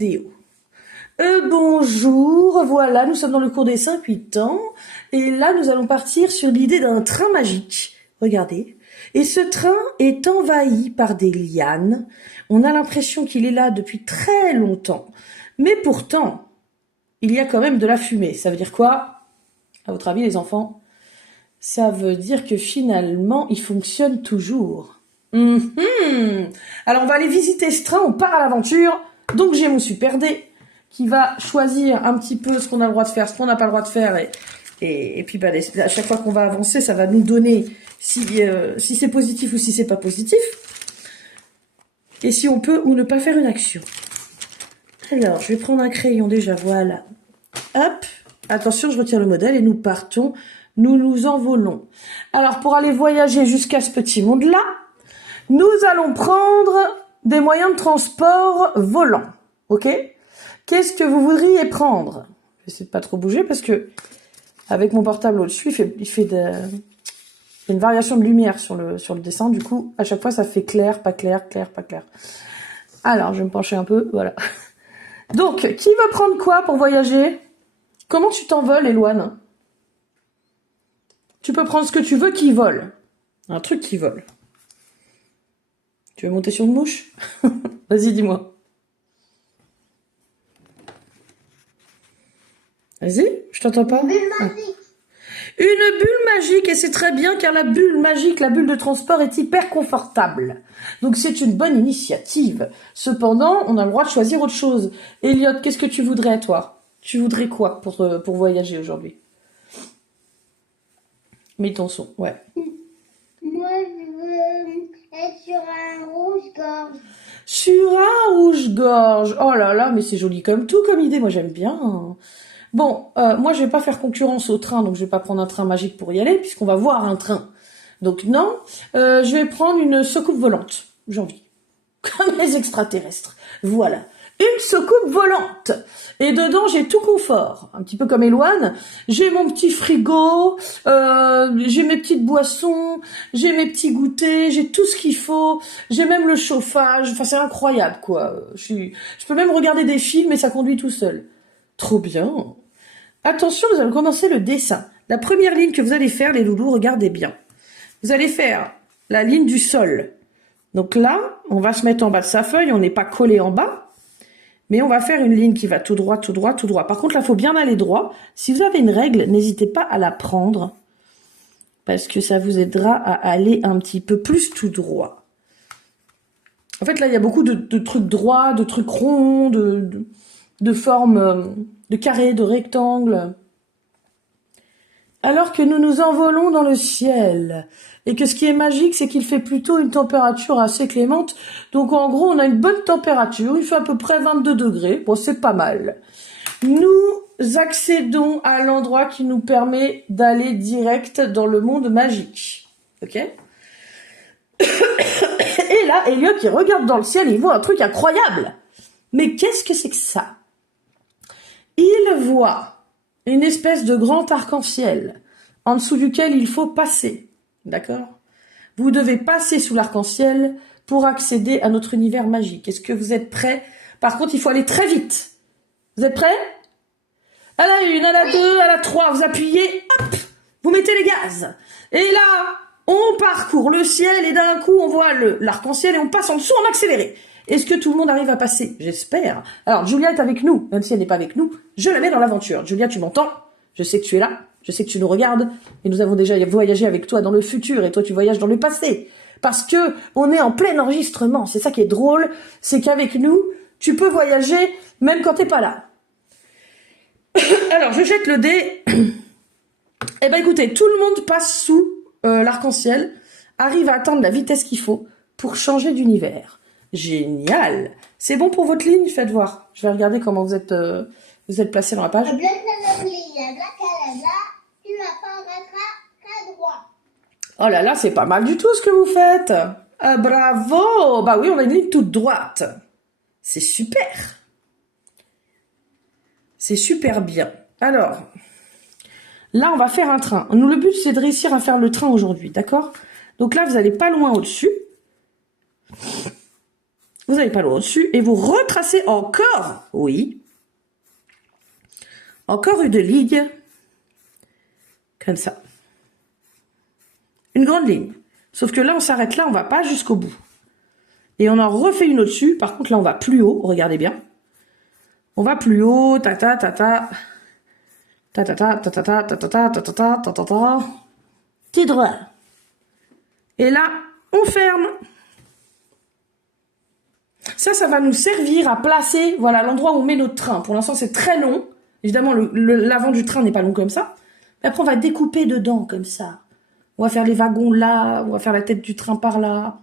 Vidéo. Bonjour, voilà, nous sommes dans le cours des 5-8 ans, et là nous allons partir sur l'idée d'un train magique. Regardez. Et ce train est envahi par des lianes. On a l'impression qu'il est là depuis très longtemps. Mais pourtant, il y a quand même de la fumée. Ça veut dire quoi, à votre avis, les enfants? Ça veut dire que finalement, il fonctionne toujours. Alors on va aller visiter ce train, on part à l'aventure. Donc j'ai mon super dé qui va choisir un petit peu ce qu'on a le droit de faire, ce qu'on n'a pas le droit de faire. Et puis à chaque fois qu'on va avancer, ça va nous donner si c'est positif ou si c'est pas positif. Et si on peut ou ne pas faire une action. Alors, je vais prendre un crayon déjà, voilà. Hop, attention, je retire le modèle et nous partons. Nous nous envolons. Alors, pour aller voyager jusqu'à ce petit monde-là, nous allons prendre des moyens de transport volants. Ok? Qu'est-ce que vous voudriez prendre? J'essaie de pas trop bouger parce que avec mon portable au-dessus, il fait une variation de lumière sur le dessin. Du coup, à chaque fois, ça fait clair, pas clair, clair, pas clair. Alors, je vais me pencher un peu, voilà. Donc, qui veut prendre quoi pour voyager? Comment tu t'envoles, Éloane? Tu peux prendre ce que tu veux qui vole. Un truc qui vole. Tu veux monter sur une mouche? Vas-y, dis-moi. Vas-y, je t'entends pas. Une bulle magique. Une bulle magique, et c'est très bien car la bulle magique, la bulle de transport est hyper confortable. Donc c'est une bonne initiative. Cependant, on a le droit de choisir autre chose. Elliot, qu'est-ce que tu voudrais, toi? Tu voudrais quoi pour voyager aujourd'hui? Mets ton son, ouais. Moi, je veux être sur un rouge-gorge. Sur un rouge-gorge. Oh là là, mais c'est joli comme tout, comme idée. Moi, j'aime bien. Bon, moi, je vais pas faire concurrence au train, donc je vais pas prendre un train magique pour y aller, puisqu'on va voir un train. Donc non, je vais prendre une soucoupe volante. J'ai envie. Comme les extraterrestres. Voilà. Une soucoupe volante. Et dedans, j'ai tout confort. Un petit peu comme Éloane. J'ai mon petit frigo, j'ai mes petites boissons, j'ai mes petits goûters, j'ai tout ce qu'il faut. J'ai même le chauffage. Enfin, c'est incroyable, quoi. Je peux même regarder des films et ça conduit tout seul. Trop bien. Attention, nous allons commencer le dessin. La première ligne que vous allez faire, les loulous, regardez bien. Vous allez faire la ligne du sol. Donc là, on va se mettre en bas de sa feuille, on n'est pas collé en bas, mais on va faire une ligne qui va tout droit, tout droit, tout droit. Par contre, là, il faut bien aller droit. Si vous avez une règle, n'hésitez pas à la prendre, parce que ça vous aidera à aller un petit peu plus tout droit. En fait, là, il y a beaucoup de trucs droits, de trucs ronds, de formes de carrés, de rectangles. Alors que nous nous envolons dans le ciel. Et que ce qui est magique, c'est qu'il fait plutôt une température assez clémente. Donc en gros, on a une bonne température. Il fait à peu près 22 degrés. Bon, c'est pas mal. Nous accédons à l'endroit qui nous permet d'aller direct dans le monde magique. Ok? Et là, Elliot, il regarde dans le ciel, il voit un truc incroyable. Mais qu'est-ce que c'est que ça? Il voit une espèce de grand arc-en-ciel en dessous duquel il faut passer. D'accord? Vous devez passer sous l'arc-en-ciel pour accéder à notre univers magique. Est-ce que vous êtes prêts? Par contre, il faut aller très vite. Vous êtes prêts? À la 1, à la 2, à la 3, vous appuyez, hop, vous mettez les gaz. Et là, on parcourt le ciel et d'un coup, on voit l'arc-en-ciel et on passe en dessous en accéléré. Est-ce que tout le monde arrive à passer? J'espère. Alors, Julia est avec nous, même si elle n'est pas avec nous. Je la mets dans l'aventure. Julia, tu m'entends? Je sais que tu es là. Je sais que tu nous regardes. Et nous avons déjà voyagé avec toi dans le futur et toi, tu voyages dans le passé. Parce que on est en plein enregistrement. C'est ça qui est drôle. C'est qu'avec nous, tu peux voyager même quand t'es pas là. Alors, je jette le dé. Eh ben, écoutez, tout le monde passe sous l'arc-en-ciel, arrive à atteindre la vitesse qu'il faut pour changer d'univers. Génial! C'est bon pour votre ligne? Faites voir. Je vais regarder comment vous êtes placé dans la page. Tu vas pas mettre à droite. Oh là là, c'est pas mal du tout ce que vous faites. Ah, bravo! Bah oui, on a une ligne toute droite. C'est super. C'est super bien. Alors, là, on va faire un train. Nous, le but, c'est de réussir à faire le train aujourd'hui, d'accord? Donc là, vous allez pas loin au-dessus. Vous n'allez pas loin au-dessus et vous retracez encore, oui, encore une ligne, comme ça. Une grande ligne. Sauf que là, on s'arrête là, on va pas jusqu'au bout. Et on en refait une au-dessus. Par contre, là, on va plus haut. Regardez bien. On va plus haut. Ta ta ta ta. Ta ta ta ta ta ta ta ta ta ta ta ta ta ta. Pied droit. Et là, on ferme. Ça va nous servir à placer, voilà, l'endroit où on met notre train. Pour l'instant, c'est très long. Évidemment, l'avant du train n'est pas long comme ça. Mais après, on va découper dedans, comme ça. On va faire les wagons là, on va faire la tête du train par là.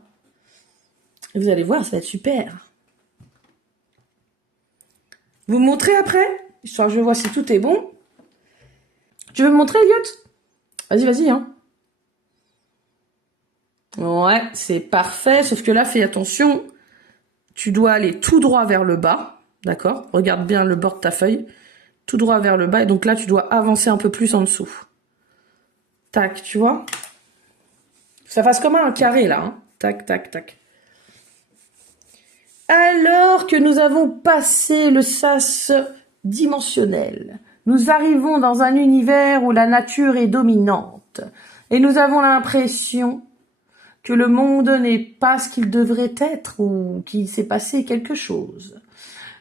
Et vous allez voir, ça va être super. Vous me montrez après? Histoire que je vois si tout est bon. Tu veux me montrer, Elliot? Vas-y, vas-y, hein. Ouais, c'est parfait. Sauf que là, fais attention. Tu dois aller tout droit vers le bas. D'accord? Regarde bien le bord de ta feuille. Tout droit vers le bas. Et donc là, tu dois avancer un peu plus en dessous. Tac, tu vois? Ça fasse comme un carré, là. Hein. Tac, tac, tac. Alors que nous avons passé le sas dimensionnel, nous arrivons dans un univers où la nature est dominante. Et nous avons l'impression que le monde n'est pas ce qu'il devrait être ou qu'il s'est passé quelque chose.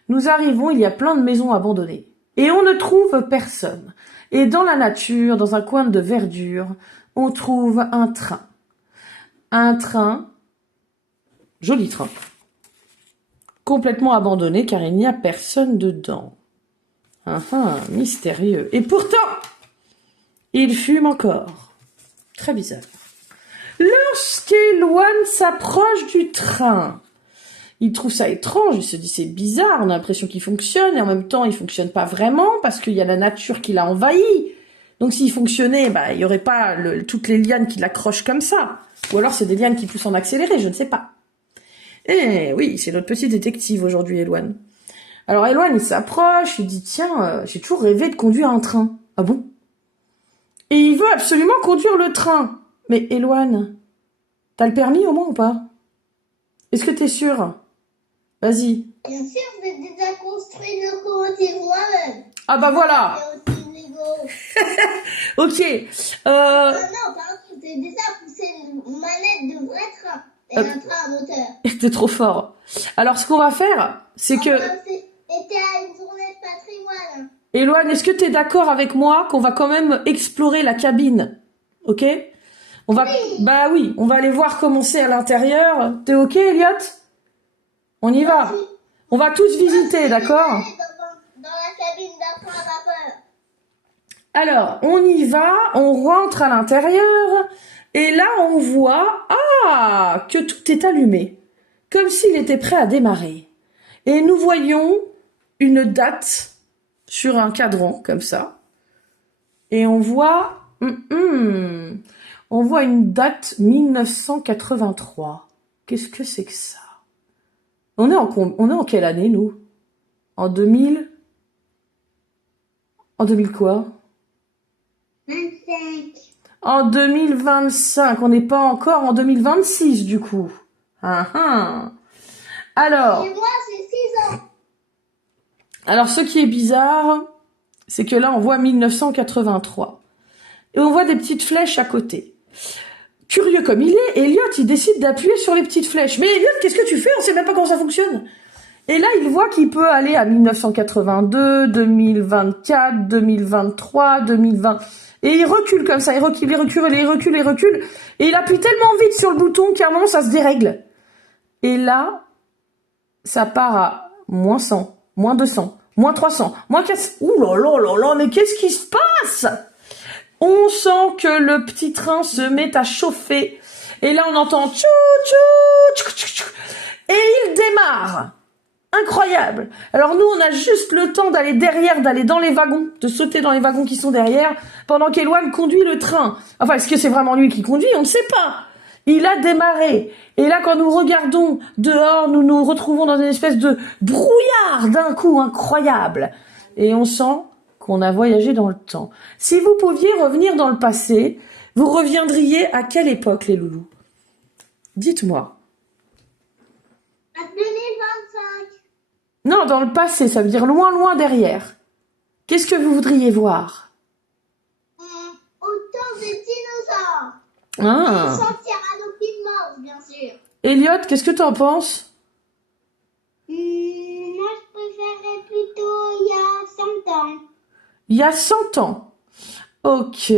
Nous arrivons, il y a plein de maisons abandonnées. Et on ne trouve personne. Et dans la nature, dans un coin de verdure, on trouve un train. Un train, joli train, complètement abandonné car il n'y a personne dedans. Mystérieux. Et pourtant, il fume encore. Très bizarre. Lorsqu'Eloine s'approche du train, il trouve ça étrange, il se dit c'est bizarre, on a l'impression qu'il fonctionne, et en même temps il fonctionne pas vraiment, parce qu'il y a la nature qui l'a envahi. Donc s'il fonctionnait, il y aurait pas toutes les lianes qui l'accrochent comme ça. Ou alors c'est des lianes qui poussent en accéléré, je ne sais pas. Eh oui, c'est notre petit détective aujourd'hui, Eloine. Alors Eloine, il s'approche, il dit tiens, j'ai toujours rêvé de conduire un train. Ah bon? Et il veut absolument conduire le train. Mais Eloane, t'as le permis au moins ou pas? Est-ce que t'es sûre? Vas-y. Bien sûr, j'ai déjà construit une locomotive moi-même. Ah bah voilà. Et aussi une Lego. Ok. Non, par contre, j'ai déjà poussé une manette de vrai train. Et un train à moteur. T'es trop fort. Alors ce qu'on va faire, c'est que... C'était à une journée de patrimoine. Eloane, est-ce que t'es d'accord avec moi qu'on va quand même explorer la cabine? Ok? On va... Oui. Bah oui, on va aller voir comment c'est à l'intérieur. T'es ok, Elliot? On y va. On va tous visiter, d'accord? Dans la cabine d'un train à vapeur. Alors, on y va, on rentre à l'intérieur, et là, on voit, que tout est allumé, comme s'il était prêt à démarrer. Et nous voyons une date sur un cadran, comme ça, et on voit, on voit une date 1983. Qu'est-ce que c'est que ça? On est en quelle année, nous? En 2000? En 2000 quoi? 25. En 2025, on n'est pas encore en 2026 du coup. Alors, Et moi, j'ai 6 ans. alors ce qui est bizarre, c'est que là on voit 1983. Et on voit des petites flèches à côté. Curieux comme il est, Elliot il décide d'appuyer sur les petites flèches. Mais Elliot, qu'est-ce que tu fais? On sait même pas comment ça fonctionne. Et là, il voit qu'il peut aller à 1982, 2024, 2023, 2020... Et il recule comme ça, il recule. Et il appuie tellement vite sur le bouton qu'à un moment, ça se dérègle. Et là, ça part à moins 100, moins 200, moins 300, moins 400. Ouh là là là là, mais qu'est-ce qui se passe? On sent que le petit train se met à chauffer. Et là, on entend tchou tchou tchou tchou tchou. Et il démarre. Incroyable. Alors nous, on a juste le temps d'aller derrière, d'aller dans les wagons, de sauter dans les wagons qui sont derrière, pendant qu'Eloane conduit le train. Enfin, est-ce que c'est vraiment lui qui conduit? On ne sait pas. Il a démarré. Et là, quand nous regardons dehors, nous nous retrouvons dans une espèce de brouillard d'un coup incroyable. Et on sent qu'on a voyagé dans le temps. Si vous pouviez revenir dans le passé, vous reviendriez à quelle époque, les loulous? Dites-moi. À 2020. Non, dans le passé, ça veut dire loin, loin derrière. Qu'est-ce que vous voudriez voir? Au temps des dinosaures. Ah. Sans tyrannosaures, bien sûr. Elliot, qu'est-ce que t'en penses? Moi, je préférerais plutôt il y a 100 ans. Il y a 100 ans. Ok,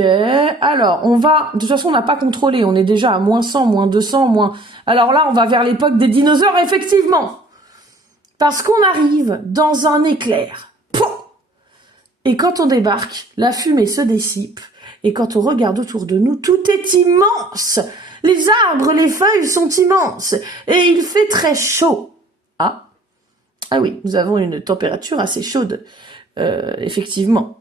alors on va, de toute façon on n'a pas contrôlé, on est déjà à moins 100, moins 200, moins... Alors là on va vers l'époque des dinosaures effectivement. Parce qu'on arrive dans un éclair. Pouh. Et quand on débarque, la fumée se dissipe. Et quand on regarde autour de nous, tout est immense. Les arbres, les feuilles sont immenses. Et il fait très chaud. Ah oui, nous avons une température assez chaude, effectivement.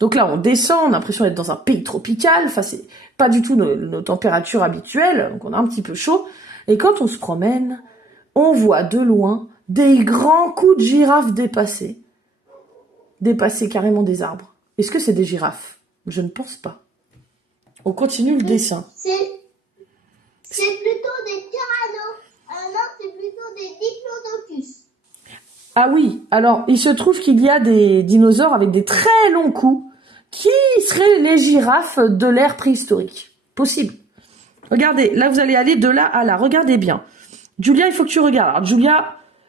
Donc là, on descend, on a l'impression d'être dans un pays tropical. Enfin, c'est pas du tout nos températures habituelles. Donc on a un petit peu chaud. Et quand on se promène, on voit de loin des grands coups de girafes dépasser carrément des arbres. Est-ce que c'est des girafes? Je ne pense pas. On continue le dessin. C'est plutôt des tyrannos. Non, c'est plutôt des diplodocus. Ah oui, alors il se trouve qu'il y a des dinosaures avec des très longs coups qui seraient les girafes de l'ère préhistorique. Possible. Regardez, là vous allez aller de là à là. Regardez bien. Julia, il faut que tu regardes. Alors,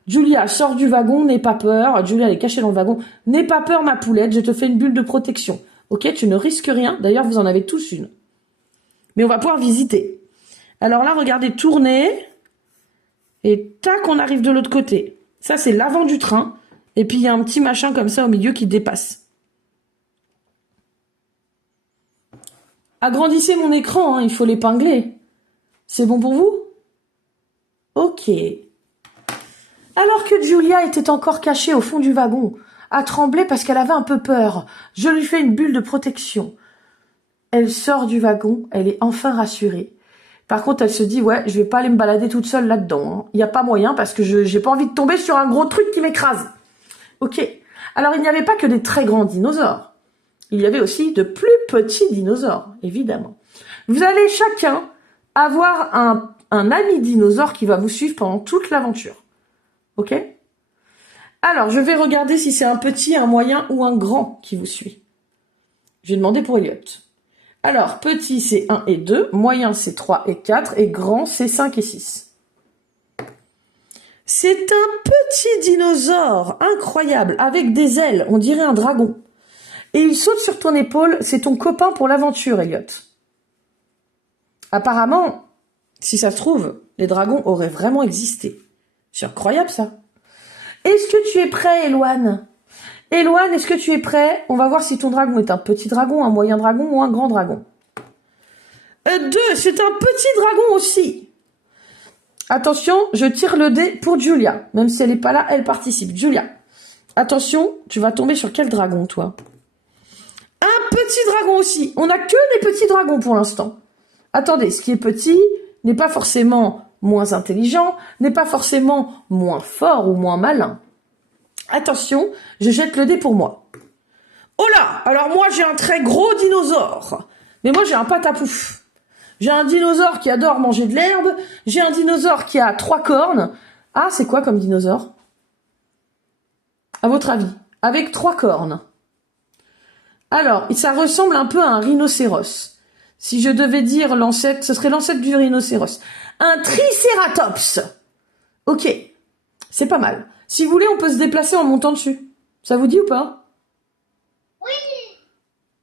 Julia, sors du wagon, n'aie pas peur. Julia, elle est cachée dans le wagon. N'aie pas peur, ma poulette, je te fais une bulle de protection. Ok, tu ne risques rien. D'ailleurs, vous en avez tous une. Mais on va pouvoir visiter. Alors là, regardez, tournez. Et tac, on arrive de l'autre côté. Ça, c'est l'avant du train. Et puis, il y a un petit machin comme ça au milieu qui dépasse. Agrandissez mon écran, hein, il faut l'épingler. C'est bon pour vous? Ok. Alors que Julia était encore cachée au fond du wagon, à trembler parce qu'elle avait un peu peur, je lui fais une bulle de protection. Elle sort du wagon, elle est enfin rassurée. Par contre, elle se dit, ouais, je vais pas aller me balader toute seule là-dedans. Il n'y a pas moyen parce que j'ai pas envie de tomber sur un gros truc qui m'écrase. Ok. Alors, il n'y avait pas que des très grands dinosaures. Il y avait aussi de plus petits dinosaures, évidemment. Vous allez chacun avoir un ami dinosaure qui va vous suivre pendant toute l'aventure. Ok? Alors, je vais regarder si c'est un petit, un moyen ou un grand qui vous suit. Je vais demander pour Elliot. Alors, petit, c'est 1 et 2, moyen, c'est 3 et 4, et grand, c'est 5 et 6. C'est un petit dinosaure incroyable, avec des ailes, on dirait un dragon. Et il saute sur ton épaule, c'est ton copain pour l'aventure, Elliot. Apparemment, si ça se trouve, les dragons auraient vraiment existé. C'est incroyable, ça. Est-ce que tu es prêt, Éloane? Éloane, est-ce que tu es prêt? On va voir si ton dragon est un petit dragon, un moyen dragon ou un grand dragon. 2, c'est un petit dragon aussi. Attention, je tire le dé pour Julia. Même si elle n'est pas là, elle participe. Julia, attention, tu vas tomber sur quel dragon, toi? Un petit dragon aussi. On n'a que des petits dragons pour l'instant. Attendez, ce qui est petit n'est pas forcément moins intelligent, n'est pas forcément moins fort ou moins malin. Attention, je jette le dé pour moi. Oh là! Alors moi j'ai un très gros dinosaure. Mais moi j'ai un patapouf. J'ai un dinosaure qui adore manger de l'herbe. J'ai un dinosaure qui a 3 cornes. Ah, c'est quoi comme dinosaure? À votre avis? Avec 3 cornes. Alors, ça ressemble un peu à un rhinocéros. Si je devais dire l'ancêtre, ce serait l'ancêtre du rhinocéros. Un tricératops. Ok, c'est pas mal. Si vous voulez, on peut se déplacer en montant dessus. Ça vous dit ou pas? Oui.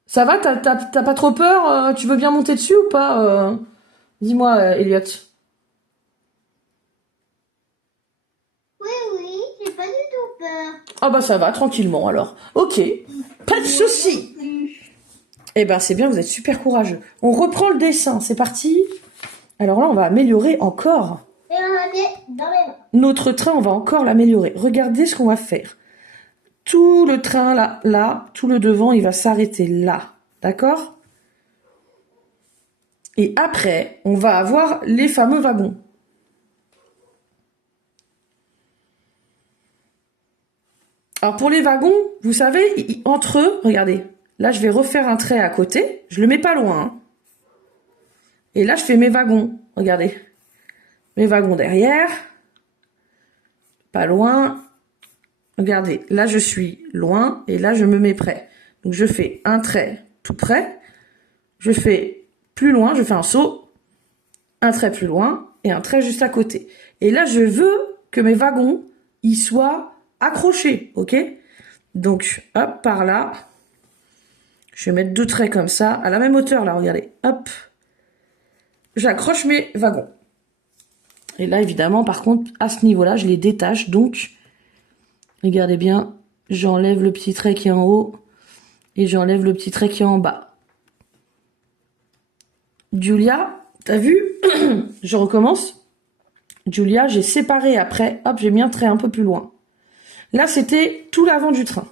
Ça va? T'as pas trop peur? Tu veux bien monter dessus ou pas? Dis-moi, Elliot. Oui, j'ai pas du tout peur. Ah bah ça va, tranquillement alors. Ok, pas de souci. Eh ben c'est bien, vous êtes super courageux. On reprend le dessin, c'est parti. Alors là, on va améliorer encore. Et on est dans les mains. Notre train, on va encore l'améliorer. Regardez ce qu'on va faire. Tout le train là, tout le devant, il va s'arrêter là. D'accord? Et après, on va avoir les fameux wagons. Alors pour les wagons, vous savez, entre eux, regardez. Là, je vais refaire un trait à côté. Je le mets pas loin. Hein. Et là, je fais mes wagons. Regardez, là je suis loin et là je me mets près. Donc je fais un trait tout près, je fais plus loin, je fais un saut, un trait plus loin et un trait juste à côté. Et là je veux que mes wagons y soient accrochés, ok? Donc hop, par là, je vais mettre 2 traits comme ça, à la même hauteur là, regardez, hop. J'accroche mes wagons. Et là évidemment par contre, à ce niveau-là, je les détache, donc regardez bien, j'enlève le petit trait qui est en haut et j'enlève le petit trait qui est en bas. Julia, t'as vu? Je recommence. Julia, j'ai séparé après, hop, j'ai mis un trait un peu plus loin. Là, c'était tout l'avant du train.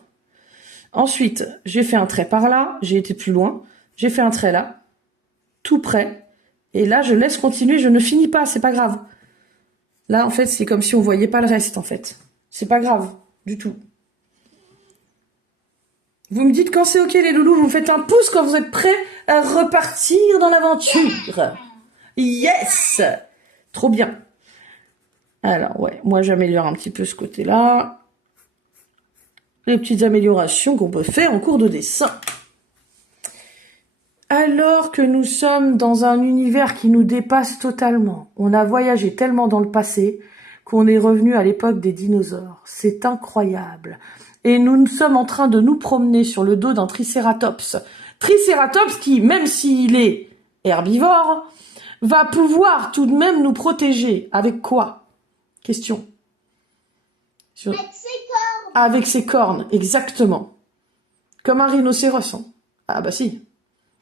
Ensuite, j'ai fait un trait par là, j'ai été plus loin, j'ai fait un trait là, tout près, et là, je laisse continuer, je ne finis pas, c'est pas grave. Là, en fait, c'est comme si on voyait pas le reste, en fait. C'est pas grave, du tout. Vous me dites quand c'est ok, les loulous, vous me faites un pouce quand vous êtes prêts à repartir dans l'aventure. Yes! Trop bien. Alors, ouais, moi, j'améliore un petit peu ce côté-là. Les petites améliorations qu'on peut faire en cours de dessin. Alors que nous sommes dans un univers qui nous dépasse totalement, on a voyagé tellement dans le passé qu'on est revenu à l'époque des dinosaures. C'est incroyable. Et nous sommes en train de nous promener sur le dos d'un tricératops. Tricératops qui, même s'il est herbivore, va pouvoir tout de même nous protéger. Avec quoi? Question. Avec ses cornes. Avec ses cornes, exactement. Comme un rhinocéros. Hein. Ah bah si.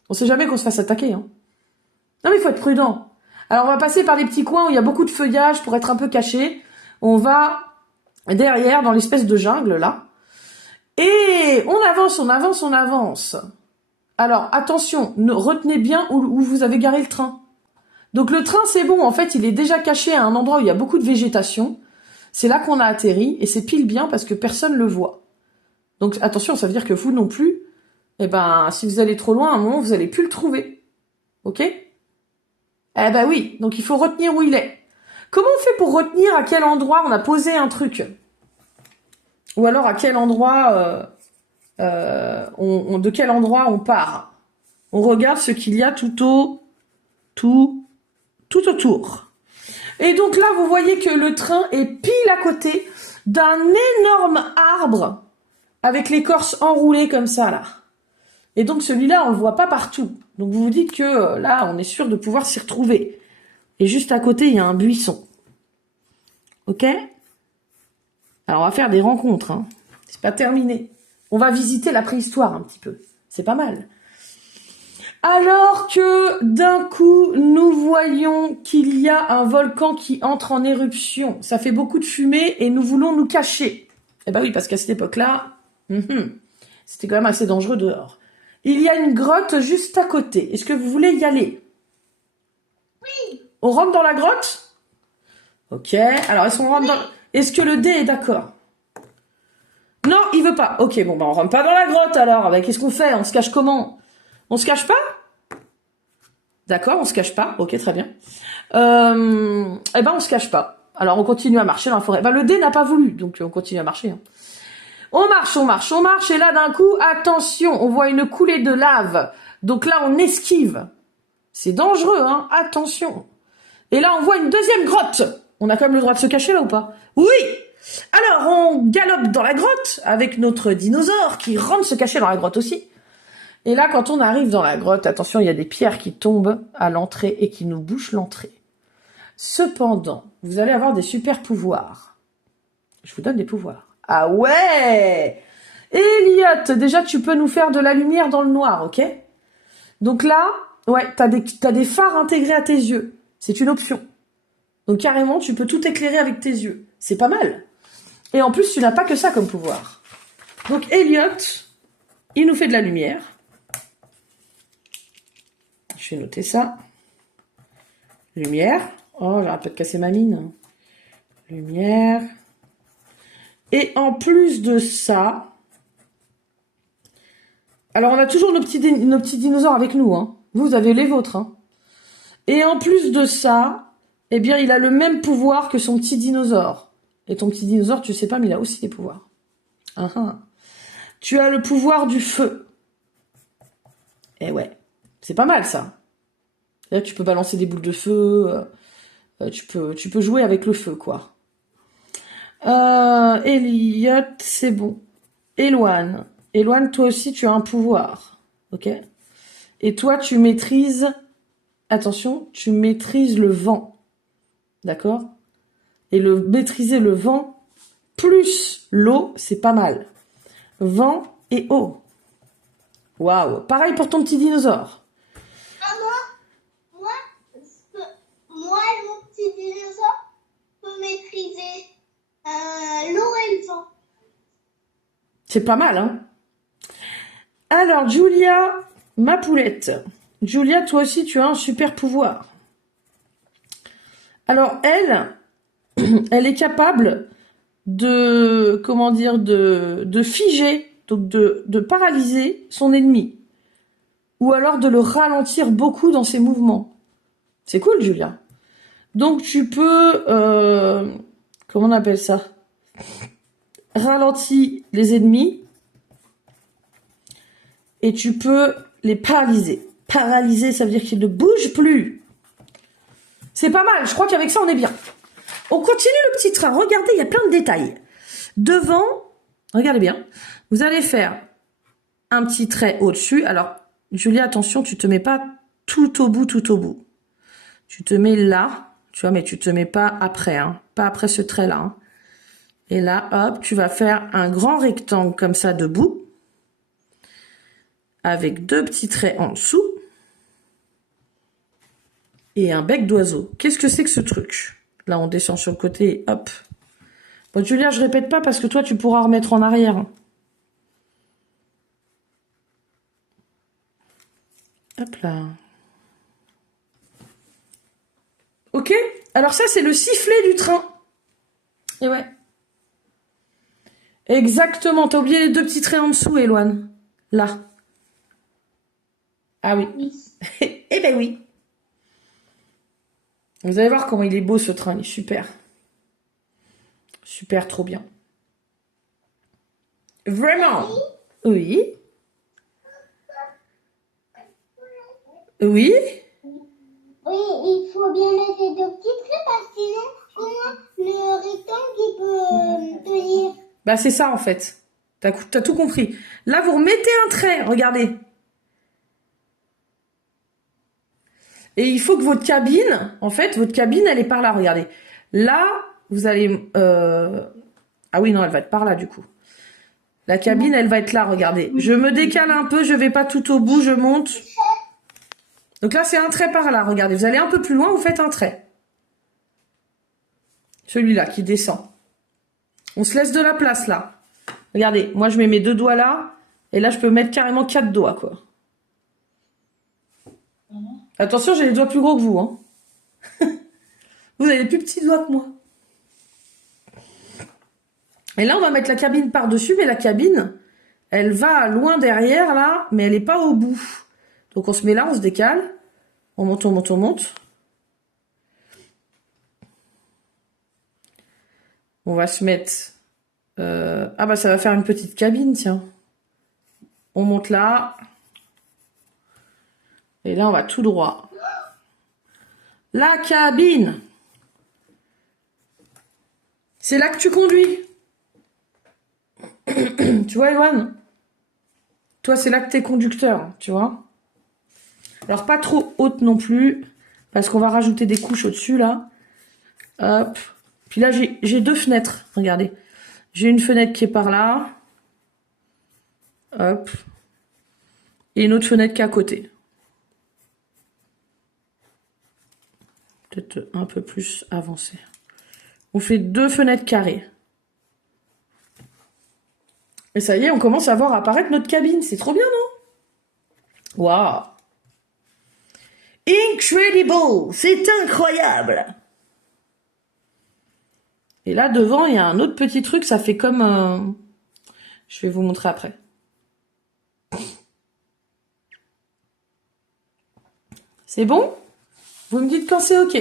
On sait jamais qu'on se fasse attaquer. Hein. Non mais il faut être prudent. Alors on va passer par les petits coins où il y a beaucoup de feuillage pour être un peu caché. On va derrière dans l'espèce de jungle là. Et on avance, on avance, on avance. Alors attention, retenez bien où vous avez garé le train. Donc le train c'est bon, en fait il est déjà caché à un endroit où il y a beaucoup de végétation. C'est là qu'on a atterri et c'est pile bien parce que personne le voit. Donc attention, ça veut dire que vous non plus, eh ben si vous allez trop loin, à un moment vous allez plus le trouver. Ok? Eh ben oui, donc il faut retenir où il est. Comment on fait pour retenir à quel endroit on a posé un truc? Ou alors à quel endroit de quel endroit on part? On regarde ce qu'il y a tout autour. Et donc là, vous voyez que le train est pile à côté d'un énorme arbre avec l'écorce enroulée comme ça là. Et donc celui-là, on le voit pas partout. Donc vous vous dites que là, on est sûr de pouvoir s'y retrouver. Et juste à côté, il y a un buisson. Ok? Alors on va faire des rencontres. Hein. C'est pas terminé. On va visiter la préhistoire un petit peu. C'est pas mal. Alors que d'un coup, nous voyons qu'il y a un volcan qui entre en éruption. Ça fait beaucoup de fumée et nous voulons nous cacher. Eh ben oui, parce qu'à cette époque-là, c'était quand même assez dangereux dehors. Il y a une grotte juste à côté. Est-ce que vous voulez y aller? Oui. On rentre dans la grotte? Ok. Alors, est-ce qu'on rentre dans... Est-ce que le dé est d'accord? Non, il veut pas. Ok, bon, bah on rentre pas dans la grotte alors. Qu'est-ce qu'on fait? On se cache comment? On se cache pas? D'accord, on se cache pas. Ok, très bien. Eh ben, on se cache pas. Alors, on continue à marcher dans la forêt. Ben, le dé n'a pas voulu, donc on continue à marcher. Hein. On marche, on marche, on marche. Et là, d'un coup, attention, on voit une coulée de lave. Donc là, on esquive. C'est dangereux, hein. Attention. Et là, on voit une deuxième grotte. On a quand même le droit de se cacher là ou pas? Oui. Alors, on galope dans la grotte avec notre dinosaure qui rentre se cacher dans la grotte aussi. Et là, quand on arrive dans la grotte, attention, il y a des pierres qui tombent à l'entrée et qui nous bouchent l'entrée. Cependant, vous allez avoir des super pouvoirs. Je vous donne des pouvoirs. Ah ouais! Elliot, déjà, tu peux nous faire de la lumière dans le noir, ok? Donc là, ouais, t'as des phares intégrés à tes yeux. C'est une option. Donc carrément, tu peux tout éclairer avec tes yeux. C'est pas mal. Et en plus, tu n'as pas que ça comme pouvoir. Donc Elliot, il nous fait de la lumière. Je vais noter ça. Lumière. Oh, j'arrête pas de casser ma mine. Lumière. Et en plus de ça... Alors, on a toujours nos petits dinosaures avec nous. Hein. Vous avez les vôtres. Hein. Et en plus de ça, eh bien, il a le même pouvoir que son petit dinosaure. Et ton petit dinosaure, tu sais pas, mais il a aussi des pouvoirs. Ah, ah. Tu as le pouvoir du feu. Eh ouais, c'est pas mal ça. Là, tu peux balancer des boules de feu. Tu peux jouer avec le feu, quoi. Elliot, c'est bon. Éloigne. Éloigne, toi aussi, tu as un pouvoir. Ok? Et toi, tu maîtrises... Attention, tu maîtrises le vent. D'accord? Et maîtriser le vent plus l'eau, c'est pas mal. Vent et eau. Waouh. Pareil pour ton petit dinosaure. Ah, moi et mon petit dinosaure peut maîtriser l'eau et le vent. C'est pas mal, hein? Alors, Julia, ma poulette. Julia, toi aussi, tu as un super pouvoir. Alors, elle est capable de, comment dire, de figer, donc de paralyser son ennemi. Ou alors de le ralentir beaucoup dans ses mouvements. C'est cool, Julia. Donc, tu peux, comment on appelle ça? Ralentir les ennemis. Et tu peux les paralyser. Paralyser, ça veut dire qu'ils ne bougent plus. C'est pas mal, je crois qu'avec ça, on est bien. On continue le petit train. Regardez, il y a plein de détails. Devant, regardez bien, vous allez faire un petit trait au-dessus. Alors, Julia, attention, tu te mets pas tout au bout, tout au bout. Tu te mets là, tu vois, mais tu te mets pas après, hein, pas après ce trait-là. Hein. Et là, hop, tu vas faire un grand rectangle comme ça debout, avec deux petits traits en dessous. Et un bec d'oiseau. Qu'est-ce que c'est que ce truc? Là, on descend sur le côté, hop. Bon, Julia, je répète pas parce que toi, tu pourras remettre en arrière. Hop là. Ok? Alors ça, c'est le sifflet du train. Et ouais. Exactement. T'as oublié les deux petits traits en dessous, Éloigne. Là. Ah oui. Oui. Eh ben oui. Vous allez voir comment il est beau, ce train. Il est super. Super, trop bien. Vraiment? Oui. Oui. Oui, il faut bien mettre les deux petits traits parce que sinon, comment le rectangle il peut tenir? Bah c'est ça en fait. T'as tout compris. Là, vous remettez un trait, regardez. Et il faut que votre cabine, en fait, votre cabine, elle est par là, regardez. Là, vous allez... Ah oui, non, elle va être par là, du coup. La cabine, elle va être là, regardez. Je me décale un peu, je vais pas tout au bout, je monte. Donc là, c'est un trait par là, regardez. Vous allez un peu plus loin, vous faites un trait. Celui-là, qui descend. On se laisse de la place, là. Regardez, moi, je mets mes deux doigts là. Et là, je peux mettre carrément 4 doigts, quoi. Attention, j'ai les doigts plus gros que vous, hein. Vous avez des plus petits doigts que moi. Et là, on va mettre la cabine par-dessus, mais la cabine, elle va loin derrière, là, mais elle n'est pas au bout. Donc, on se met là, on se décale. On monte, on monte, on monte. On va se mettre... Ah bah, ça va faire une petite cabine, tiens. On monte là. Et là, on va tout droit. La cabine. C'est là que tu conduis. Tu vois, Ewan? Toi, c'est là que t'es conducteur, tu vois? Alors, pas trop haute non plus, parce qu'on va rajouter des couches au-dessus, là. Hop. Puis là, j'ai deux fenêtres, regardez. J'ai une fenêtre qui est par là. Hop. Et une autre fenêtre qui est à côté. Peut-être un peu plus avancé. On fait deux fenêtres carrées. Et ça y est, on commence à voir apparaître notre cabine. C'est trop bien, non? Waouh! Incredible! C'est incroyable! Et là, devant, il y a un autre petit truc. Ça fait comme... Je vais vous montrer après. C'est bon? Vous me dites quand c'est OK.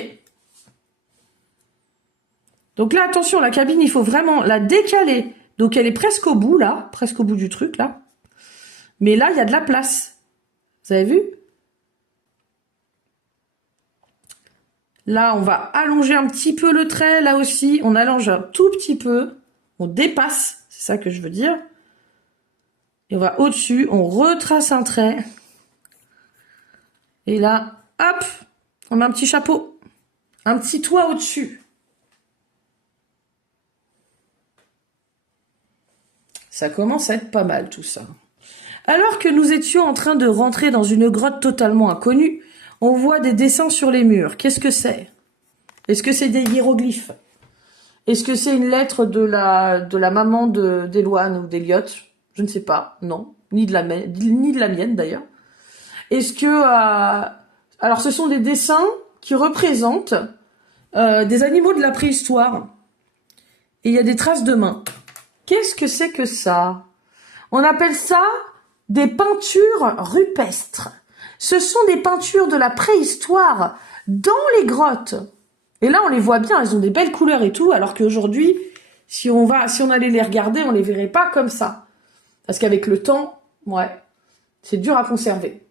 Donc là, attention, la cabine, il faut vraiment la décaler Donc elle est presque au bout, là. Presque au bout du truc, là. Mais là, il y a de la place. Vous avez vu? Là, on va allonger un petit peu le trait, là aussi. On allonge un tout petit peu. On dépasse, c'est ça que je veux dire. Et on va au-dessus, on retrace un trait. Et là, hop, on met un petit chapeau. Un petit toit au-dessus. Ça commence à être pas mal, tout ça. Alors que nous étions en train de rentrer dans une grotte totalement inconnue, on voit des dessins sur les murs. Qu'est-ce que c'est? Est-ce que c'est des hiéroglyphes? Est-ce que c'est une lettre de la maman d'Éloane ou d'Eliott? Je ne sais pas, non. Ni de la mienne, d'ailleurs. Est-ce que... alors, ce sont des dessins qui représentent des animaux de la préhistoire. Et il y a des traces de mains. Qu'est-ce que c'est que ça? On appelle ça des peintures rupestres. Ce sont des peintures de la préhistoire dans les grottes. Et là, on les voit bien, elles ont des belles couleurs et tout, alors qu'aujourd'hui, si on allait les regarder, on les verrait pas comme ça. Parce qu'avec le temps, ouais, c'est dur à conserver.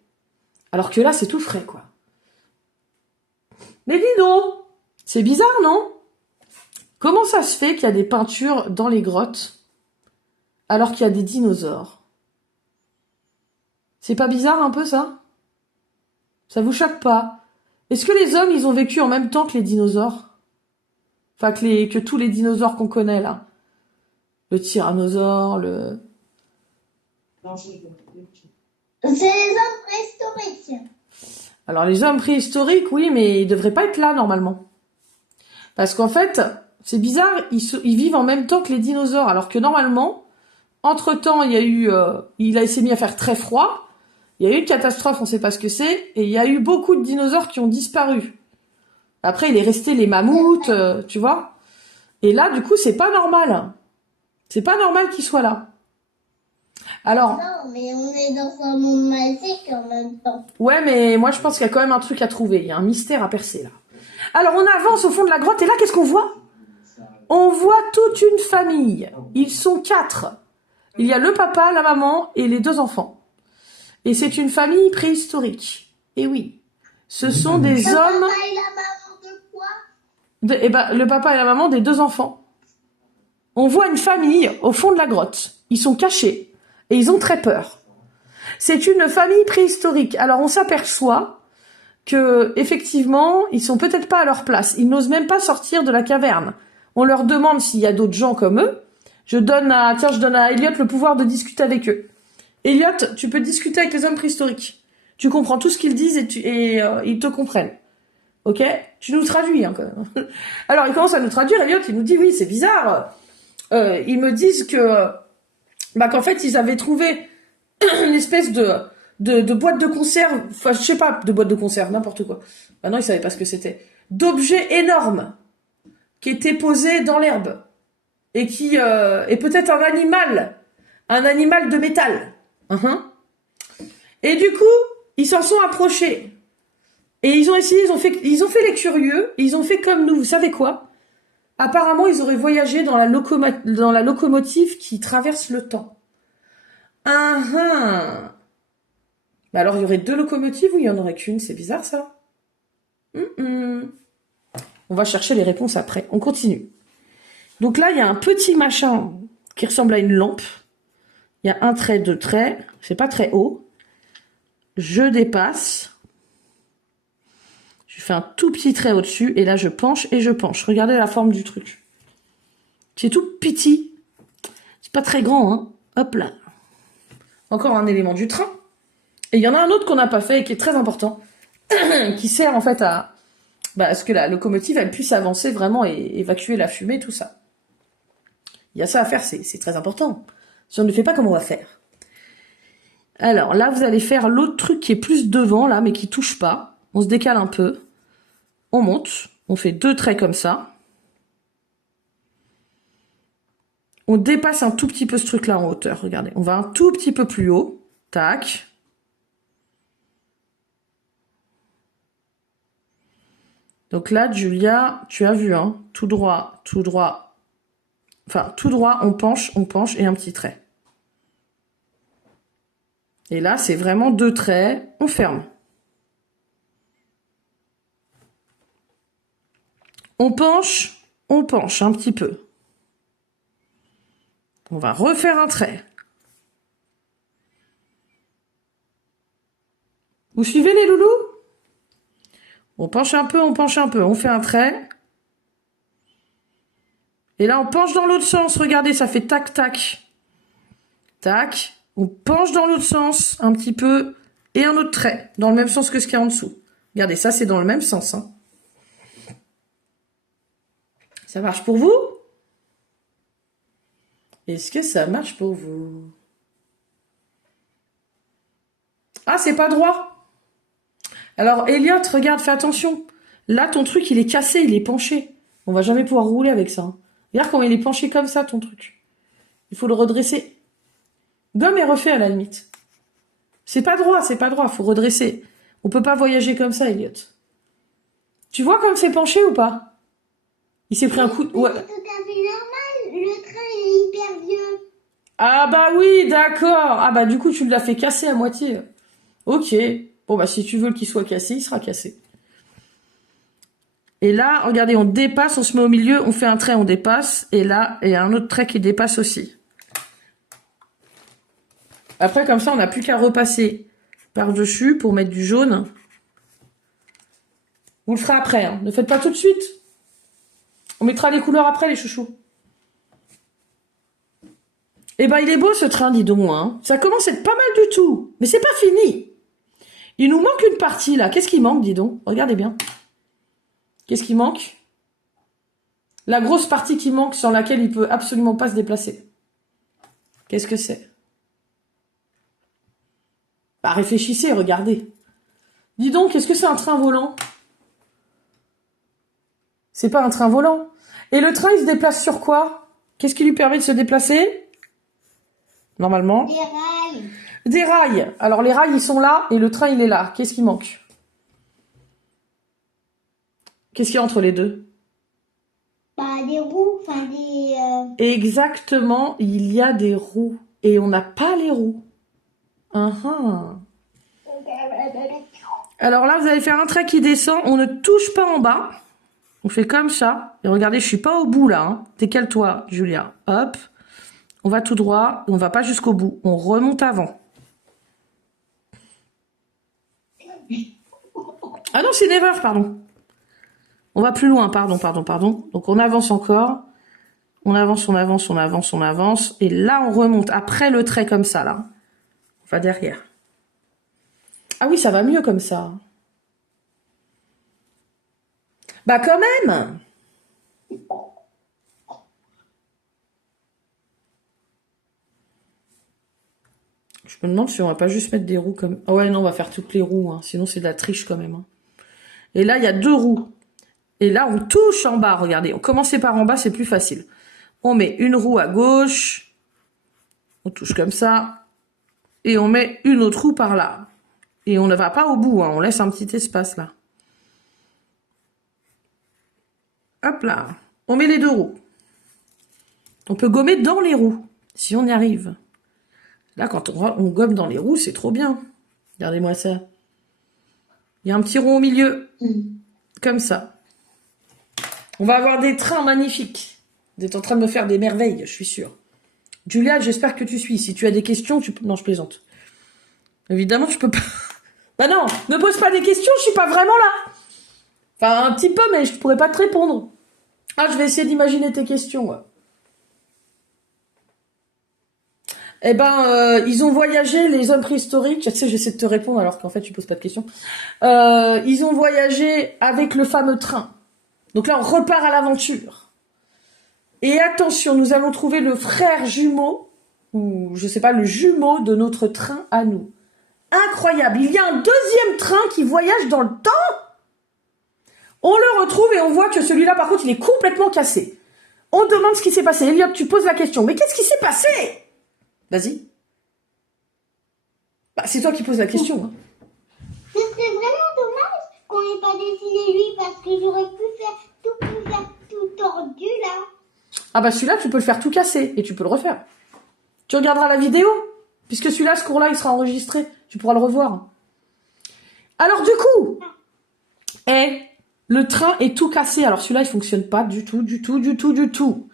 Alors que là, c'est tout frais, quoi. Mais dis donc, c'est bizarre, non? Comment ça se fait qu'il y a des peintures dans les grottes, alors qu'il y a des dinosaures? C'est pas bizarre un peu, ça? Ça vous choque pas? Est-ce que les hommes, ils ont vécu en même temps que les dinosaures? Enfin, que tous les dinosaures qu'on connaît, là. Le tyrannosaure, le... C'est les hommes préhistoriques. Alors, les hommes préhistoriques, oui, mais ils devraient pas être là, normalement. Parce qu'en fait, c'est bizarre, ils vivent en même temps que les dinosaures, alors que normalement, entre-temps, il s'est mis à faire très froid, il y a eu une catastrophe, on sait pas ce que c'est, et il y a eu beaucoup de dinosaures qui ont disparu. Après, il est resté les mammouths, tu vois. Et là, du coup, c'est pas normal. C'est pas normal qu'ils soient là. Alors... Non, mais on est dans un monde magique en même temps. Ouais, mais moi, je pense qu'il y a quand même un truc à trouver. Il y a un mystère à percer, là. Alors, on avance au fond de la grotte, et là, qu'est-ce qu'on voit? On voit toute une famille. Ils sont 4. Il y a le papa, la maman et les 2 enfants. Et c'est une famille préhistorique. Et oui, ce sont des hommes... Le papa et la maman de quoi? Le papa et la maman des 2 enfants. On voit une famille au fond de la grotte. Ils sont cachés et ils ont très peur. C'est une famille préhistorique. Alors on s'aperçoit que effectivement, ils sont peut-être pas à leur place. Ils n'osent même pas sortir de la caverne. On leur demande s'il y a d'autres gens comme eux. Je donne à Elliot le pouvoir de discuter avec eux. Elliot, tu peux discuter avec les hommes préhistoriques. Tu comprends tout ce qu'ils disent et ils te comprennent. Ok? Tu nous traduis, hein, quand même. Alors, il commence à nous traduire, Elliot, il nous dit, oui, c'est bizarre. Ils me disent qu'en fait, ils avaient trouvé une espèce de boîte de conserve, enfin, je sais pas, de boîte de conserve, n'importe quoi. Bah non, ils savaient pas ce que c'était. D'objets énormes qui étaient posés dans l'herbe et qui est peut-être un animal de métal. Et du coup, ils s'en sont approchés. Et ils ont essayé, ils ont fait les curieux, ils ont fait comme nous, vous savez quoi? Apparemment, ils auraient voyagé dans la locomotive qui traverse le temps. Bah alors, il y aurait 2 locomotives ou il y en aurait qu'une? C'est bizarre, ça. On va chercher les réponses après. On continue. Donc là, il y a un petit machin qui ressemble à une lampe. Il y a un trait, 2 traits. C'est pas très haut. Je dépasse. Je fais un tout petit trait au-dessus. Et là, je penche et je penche. Regardez la forme du truc. C'est tout petit. C'est pas très grand, hein. Hop là. Encore un élément du train. Et il y en a un autre qu'on n'a pas fait et qui est très important. Qui sert en fait à ce que la locomotive, elle puisse avancer vraiment et évacuer la fumée, tout ça. Il y a ça à faire, c'est très important. Si on ne le fait pas, comment on va faire? Alors là, vous allez faire l'autre truc qui est plus devant, là, mais qui touche pas. On se décale un peu. On monte. On fait 2 traits comme ça. On dépasse un tout petit peu ce truc-là en hauteur. Regardez, on va un tout petit peu plus haut. Tac. Donc là, Julia, tu as vu, hein, tout droit, Enfin, tout droit, on penche et un petit trait. Et là, c'est vraiment 2 traits, on ferme. On penche un petit peu. On va refaire un trait. Vous suivez les loulous? On penche un peu, on fait un trait. Et là, on penche dans l'autre sens. Regardez, ça fait tac, tac. Tac. On penche dans l'autre sens un petit peu. Et un autre trait, dans le même sens que ce qu'il y a en dessous. Regardez, ça, c'est dans le même sens. Hein. Ça marche pour vous? Est-ce que ça marche pour vous? Ah, c'est pas droit. Alors, Elliot, regarde, fais attention. Là, ton truc, il est cassé, il est penché. On va jamais pouvoir rouler avec ça. Hein. Regarde comment il est penché comme ça, ton truc. Il faut le redresser. Gomme et refait à la limite. C'est pas droit, faut redresser. On peut pas voyager comme ça, Elliot. Tu vois comme c'est penché ou pas? Il s'est pris un coup de... Ouais. C'est tout à fait normal, le train est hyper vieux. Ah bah oui, d'accord. Ah bah du coup, tu l'as fait casser à moitié. Ok. Bon bah si tu veux qu'il soit cassé, il sera cassé. Et là, regardez, on dépasse, on se met au milieu, on fait un trait, on dépasse. Et là, il y a un autre trait qui dépasse aussi. Après, comme ça, on n'a plus qu'à repasser par-dessus pour mettre du jaune. Vous le ferez après, hein. Ne faites pas tout de suite. On mettra les couleurs après, les chouchous. Eh ben, il est beau ce train, dis donc. Hein. Ça commence à être pas mal du tout. Mais c'est pas fini. Il nous manque une partie, là. Qu'est-ce qui manque, dis donc? Regardez bien. Qu'est-ce qui manque? La grosse partie qui manque, sur laquelle il peut absolument pas se déplacer. Qu'est-ce que c'est? Bah, réfléchissez, regardez. Dis donc, est-ce que c'est un train volant? C'est pas un train volant. Et le train, il se déplace sur quoi? Qu'est-ce qui lui permet de se déplacer? Normalement. Des rails. Des rails. Alors, les rails, ils sont là, et le train, il est là. Qu'est-ce qui manque? Qu'est-ce qu'il y a entre les deux? Bah, des roues, enfin des... Exactement, il y a des roues. Et on n'a pas les roues. Alors là, vous allez faire un trait qui descend. On ne touche pas en bas. On fait comme ça. Et regardez, je suis pas au bout là. Hein. Décale-toi, Julia. Hop. On va tout droit. On va pas jusqu'au bout. On remonte avant. Ah non, c'est une erreur, pardon. On va plus loin, pardon. Donc on avance encore. On avance. Et là, on remonte. Après le trait comme ça, là. On va derrière. Ah oui, ça va mieux comme ça. Bah quand même. Je me demande si on va pas juste mettre des roues comme... Ah ouais, non, on va faire toutes les roues. Hein. Sinon, c'est de la triche quand même. Hein. Et là, il y a 2 roues. Et là, on touche en bas. Regardez, on commence par en bas, c'est plus facile. On met une roue à gauche. On touche comme ça. Et on met une autre roue par là. Et on ne va pas au bout. Hein. On laisse un petit espace là. Hop là. On met les 2 roues. On peut gommer dans les roues. Si on y arrive. Là, quand on gomme dans les roues, c'est trop bien. Regardez-moi ça. Il y a un petit rond au milieu. Comme ça. On va avoir des trains magnifiques. Vous êtes en train de me faire des merveilles, je suis sûre. Julia, j'espère que tu suis. Si tu as des questions, tu peux... Non, je plaisante. Évidemment, tu peux pas... Bah non, ne pose pas des questions, je suis pas vraiment là. Enfin, un petit peu, mais je pourrais pas te répondre. Ah, je vais essayer d'imaginer tes questions. Ouais. Eh ben, ils ont voyagé, les hommes préhistoriques. Tu sais, j'essaie de te répondre alors qu'en fait, tu poses pas de questions. Ils ont voyagé avec le fameux train. Donc là, on repart à l'aventure. Et attention, nous allons trouver le frère jumeau, ou je sais pas, le jumeau de notre train à nous. Incroyable, il y a un deuxième train qui voyage dans le temps. On le retrouve et on voit que celui-là, par contre, il est complètement cassé. On demande ce qui s'est passé. Elliot, tu poses la question. Mais qu'est-ce qui s'est passé? Vas-y. Bah, c'est toi qui poses la question. Hein. Ce serait vraiment dommage qu'on n'ait pas dessiné lui parce que j'aurais pu faire tout tordu là. Ah bah celui-là, tu peux le faire tout casser et tu peux le refaire. Tu regarderas la vidéo, puisque celui-là, ce cours-là, il sera enregistré. Tu pourras le revoir. Alors du coup, le train est tout cassé. Alors celui-là, il fonctionne pas du tout, du tout, du tout, du tout.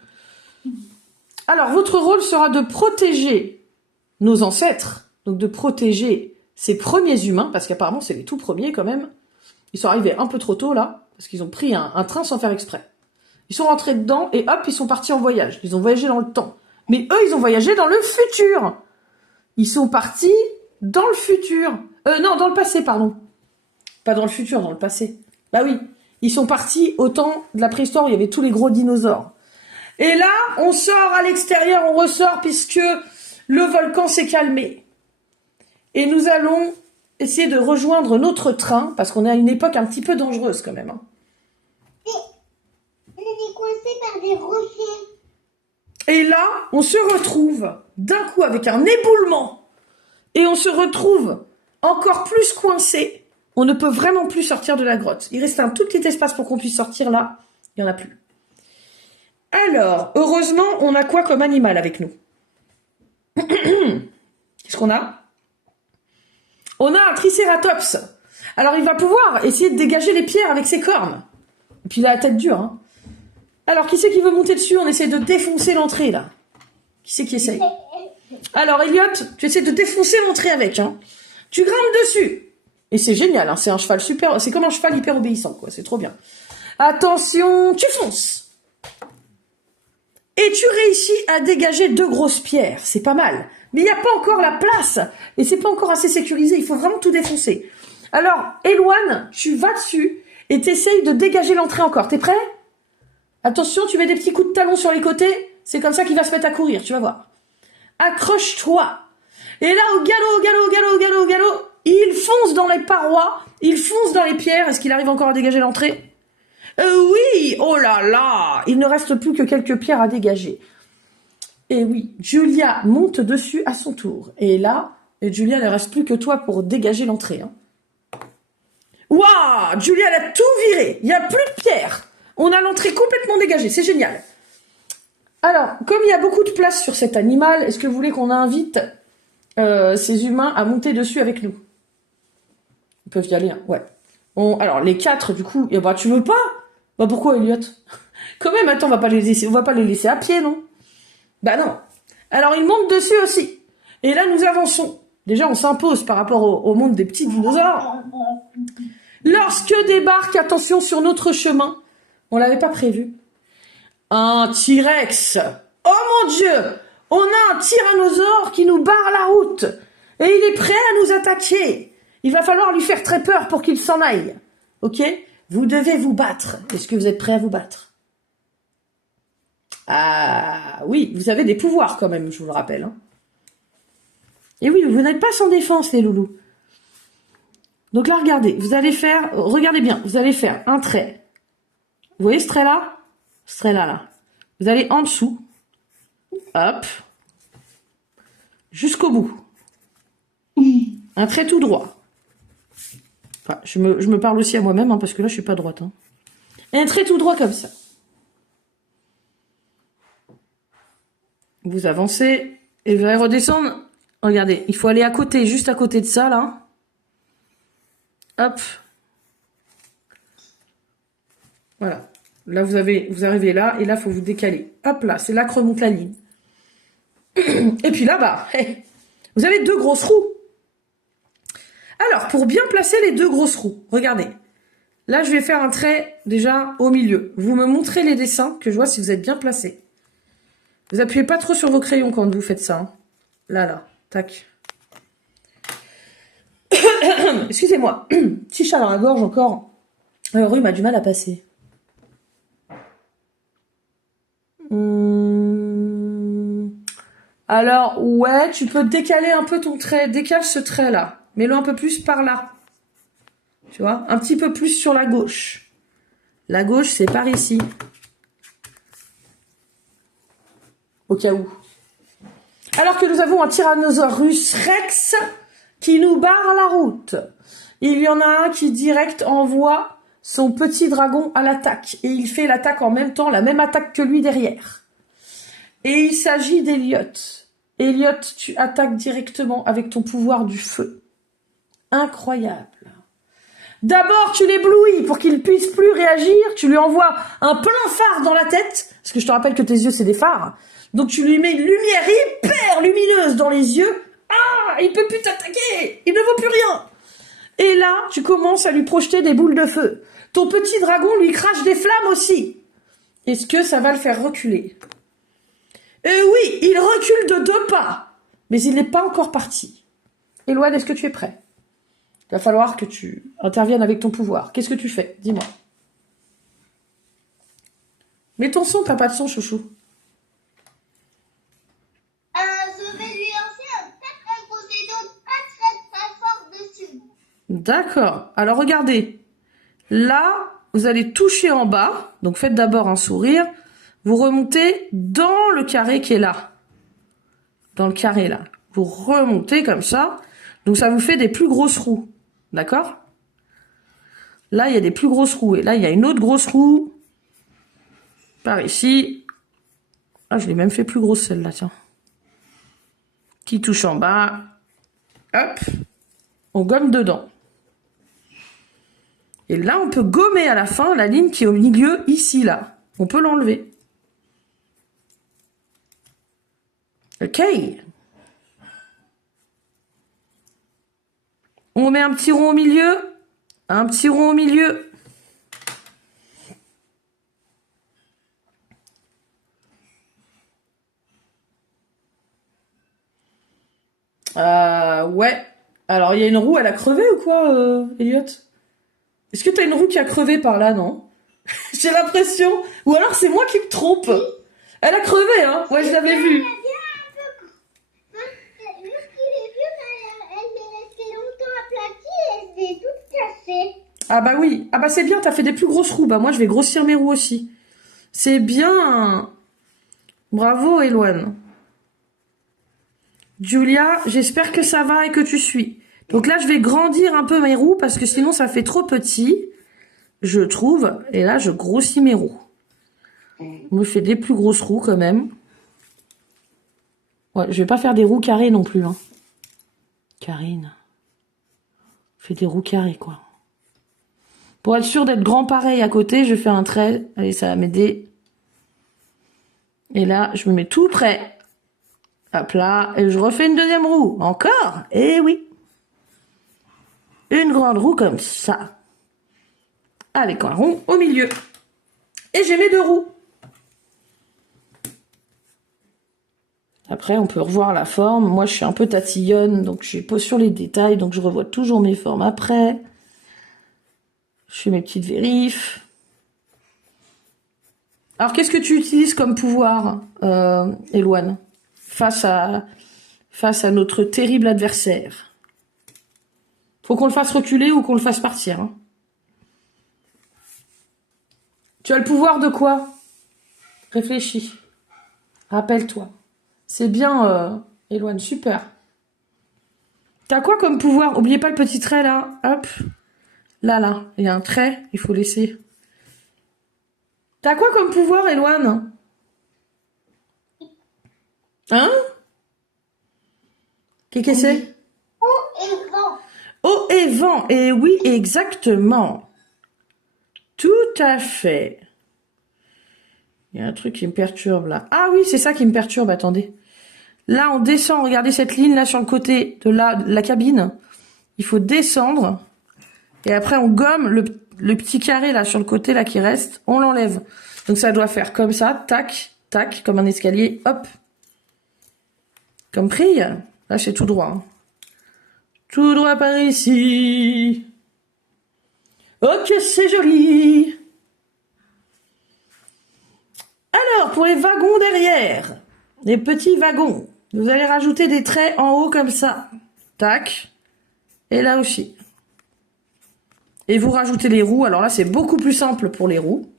Alors votre rôle sera de protéger nos ancêtres, donc de protéger ces premiers humains, parce qu'apparemment c'est les tout premiers quand même. Ils sont arrivés un peu trop tôt là, parce qu'ils ont pris un train sans faire exprès. Ils sont rentrés dedans et hop, ils sont partis en voyage. Ils ont voyagé dans le temps. Mais eux, ils ont voyagé dans le futur. Ils sont partis dans le futur. Non, dans le passé, pardon. Pas dans le futur, dans le passé. Bah oui, ils sont partis au temps de la préhistoire où il y avait tous les gros dinosaures. Et là, on sort à l'extérieur, on ressort puisque le volcan s'est calmé. Et nous allons essayer de rejoindre notre train, parce qu'on est à une époque un petit peu dangereuse quand même. Hein. On est coincé par des rochers. Et là, on se retrouve d'un coup avec un éboulement. Et on se retrouve encore plus coincé. On ne peut vraiment plus sortir de la grotte. Il reste un tout petit espace pour qu'on puisse sortir là. Il n'y en a plus. Alors, heureusement, on a quoi comme animal avec nous? Qu'est-ce qu'on a? On a un tricératops. Alors, il va pouvoir essayer de dégager les pierres avec ses cornes. Et puis, il a la tête dure. Hein. Alors, qui c'est qui veut monter dessus? On essaie de défoncer l'entrée, là. Qui c'est qui essaye? Alors, Elliot, tu essaies de défoncer l'entrée avec. Hein. Tu grimpes dessus. Et c'est génial. Hein. C'est un cheval super... C'est comme un cheval hyper obéissant, quoi. C'est trop bien. Attention, tu fonces. Et tu réussis à dégager 2 grosses pierres. C'est pas mal. Mais il n'y a pas encore la place. Et c'est pas encore assez sécurisé. Il faut vraiment tout défoncer. Alors, Eloane, tu vas dessus et t'essayes de dégager l'entrée encore. T'es prêt? Attention, tu mets des petits coups de talon sur les côtés. C'est comme ça qu'il va se mettre à courir, tu vas voir. Accroche-toi. Et là, au galop, au galop, au galop, au galop, au galop, il fonce dans les parois. Il fonce dans les pierres. Est-ce qu'il arrive encore à dégager l'entrée? Oui, oh là là, il ne reste plus que quelques pierres à dégager. Et oui, Julia monte dessus à son tour. Et là, Julia, il ne reste plus que toi pour dégager l'entrée. Hein. Waouh, Julia, elle a tout viré. Il n'y a plus de pierres. On a l'entrée complètement dégagée. C'est génial. Alors, comme il y a beaucoup de place sur cet animal, est-ce que vous voulez qu'on invite ces humains à monter dessus avec nous? Ils peuvent y aller, hein. Ouais. Alors, les 4, du coup, bah, tu veux pas? Bah, pourquoi, Elliot? Quand même, attends, on va pas les laisser à pied, non? Bah, non. Alors, ils montent dessus aussi. Et là, nous avançons. Déjà, on s'impose par rapport au monde des petits dinosaures. Lorsque débarque, attention, sur notre chemin, on l'avait pas prévu, un T-Rex. Oh mon Dieu! On a un tyrannosaure qui nous barre la route. Et il est prêt à nous attaquer. Il va falloir lui faire très peur pour qu'il s'en aille. Ok? Vous devez vous battre. Est-ce que vous êtes prêts à vous battre? Ah oui, vous avez des pouvoirs quand même, je vous le rappelle. Hein. Et oui, vous n'êtes pas sans défense, les loulous. Donc là, regardez, vous allez faire... Regardez bien, vous allez faire un trait. Vous voyez ce trait-là? Ce trait-là, là. Vous allez en dessous. Hop. Jusqu'au bout. Un trait tout droit. Enfin, je me parle aussi à moi-même, hein, parce que là, je suis pas droite. Hein. Et un trait tout droit comme ça. Vous avancez et vous allez redescendre. Regardez, il faut aller à côté, juste à côté de ça, là. Hop. Voilà. Là, vous arrivez là, et là, il faut vous décaler. Hop là, c'est là que remonte la ligne. Et puis là-bas, vous avez 2 grosses roues. Alors, pour bien placer les 2 grosses roues, regardez. Là, je vais faire un trait déjà au milieu. Vous me montrez les dessins, que je vois si vous êtes bien placés. Vous appuyez pas trop sur vos crayons quand vous faites ça. Hein. Là, tac. Excusez-moi. Petit chat dans la gorge encore. Rhume a du mal à passer. Alors, ouais, tu peux décaler un peu ton trait. Décale ce trait-là. Mets-le un peu plus par là. Tu vois? Un petit peu plus sur la gauche. La gauche, c'est par ici. Au cas où. Alors que nous avons un Tyrannosaurus Rex qui nous barre la route. Il y en a un qui direct envoie son petit dragon à l'attaque. Et il fait l'attaque en même temps, la même attaque que lui derrière. Et il s'agit d'Elliot. Elliot, tu attaques directement avec ton pouvoir du feu. Incroyable. D'abord, tu l'éblouis pour qu'il puisse plus réagir. Tu lui envoies un plein phare dans la tête. Parce que je te rappelle que tes yeux, c'est des phares. Donc tu lui mets une lumière hyper lumineuse dans les yeux. Ah, il peut plus t'attaquer. Il ne vaut plus rien. Et là, tu commences à lui projeter des boules de feu. Ton petit dragon lui crache des flammes aussi. Est-ce que ça va le faire reculer? Oui, il recule de 2 pas. Mais il n'est pas encore parti. Éloigne, est-ce que tu es prêt? Il va falloir que tu interviennes avec ton pouvoir. Qu'est-ce que tu fais? Dis-moi. Mets ton son, t'as pas de son, chouchou. Je vais lui lancer un très Poséidon très fort dessus. D'accord. Alors regardez. Là, vous allez toucher en bas. Donc faites d'abord un sourire. Vous remontez dans le carré qui est là. Dans le carré là. Vous remontez comme ça. Donc ça vous fait des plus grosses roues. D'accord? Là, il y a des plus grosses roues. Et là, il y a une autre grosse roue. Par ici. Ah, je l'ai même fait plus grosse celle-là, tiens. Qui touche en bas. Hop. On gomme dedans. Et là, on peut gommer à la fin la ligne qui est au milieu, ici, là. On peut l'enlever. Ok. On met un petit rond au milieu. Un petit rond au milieu. Ouais. Alors, il y a une roue, elle a crevé ou quoi, Elliot? Est-ce que t'as une roue qui a crevé par là, non? J'ai l'impression. Ou alors c'est moi qui me trompe. Elle a crevé, hein? Ouais, je l'avais vue. Elle est restée longtemps aplatie et elle s'est toute cassée. Ah bah oui. Ah bah c'est bien, t'as fait des plus grosses roues. Bah moi, je vais grossir mes roues aussi. C'est bien. Bravo, Eloane. Julia, j'espère que ça va et que tu suis. Donc là, je vais grandir un peu mes roues parce que sinon, ça fait trop petit, je trouve. Et là, je grossis mes roues. On me fait des plus grosses roues quand même. Ouais, je vais pas faire des roues carrées non plus. Hein. Karine. Fais des roues carrées, quoi. Pour être sûr d'être grand pareil à côté, je fais un trait. Allez, ça va m'aider. Et là, je me mets tout près. Hop là. Et je refais une deuxième roue. Encore? Eh oui. Une grande roue comme ça. Avec un rond au milieu. Et j'ai mes 2 roues. Après, on peut revoir la forme. Moi, je suis un peu tatillonne, donc je suis pas sur les détails, donc je revois toujours mes formes après. Je fais mes petites vérifs. Alors, qu'est-ce que tu utilises comme pouvoir, Eloane, face à notre terrible adversaire? Faut qu'on le fasse reculer ou qu'on le fasse partir. Hein. Tu as le pouvoir de quoi? Réfléchis. Rappelle-toi. C'est bien, Eloane, super. T'as quoi comme pouvoir? Oubliez pas le petit trait, là. Hop. Là. Il y a un trait, il faut laisser. T'as quoi comme pouvoir, Eloane? Hein? Qu'est-ce que c'est? Eau et vent. Eau et vent. Et oui, exactement. Tout à fait. Il y a un truc qui me perturbe, là. Ah oui, c'est ça qui me perturbe, attendez. Là, on descend, regardez cette ligne, là, sur le côté de la cabine. Il faut descendre. Et après, on gomme le petit carré, là, sur le côté, là, qui reste. On l'enlève. Donc, ça doit faire comme ça, tac, tac, comme un escalier, hop. Comme pris. Là, c'est tout droit. Hein. Tout droit par ici. Ok, c'est joli. Alors, pour les wagons derrière, les petits wagons, vous allez rajouter des traits en haut comme ça. Tac. Et là aussi. Et vous rajoutez les roues. Alors là, c'est beaucoup plus simple pour les roues.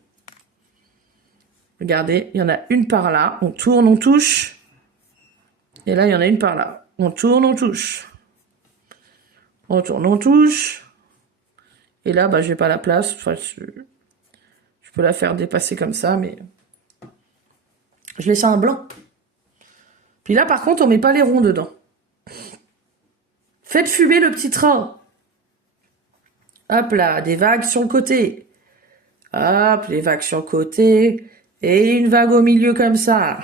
Regardez, il y en a une par là. On tourne, on touche. Et là, il y en a une par là. On tourne, on touche. On tourne, on touche. Et là, bah, j'ai pas la place. Enfin, je peux la faire dépasser comme ça, mais... Je laisse un blanc. Puis là, par contre, on met pas les ronds dedans. Faites fumer le petit train. Hop là, des vagues sur le côté. Hop, les vagues sur le côté. Et une vague au milieu comme ça.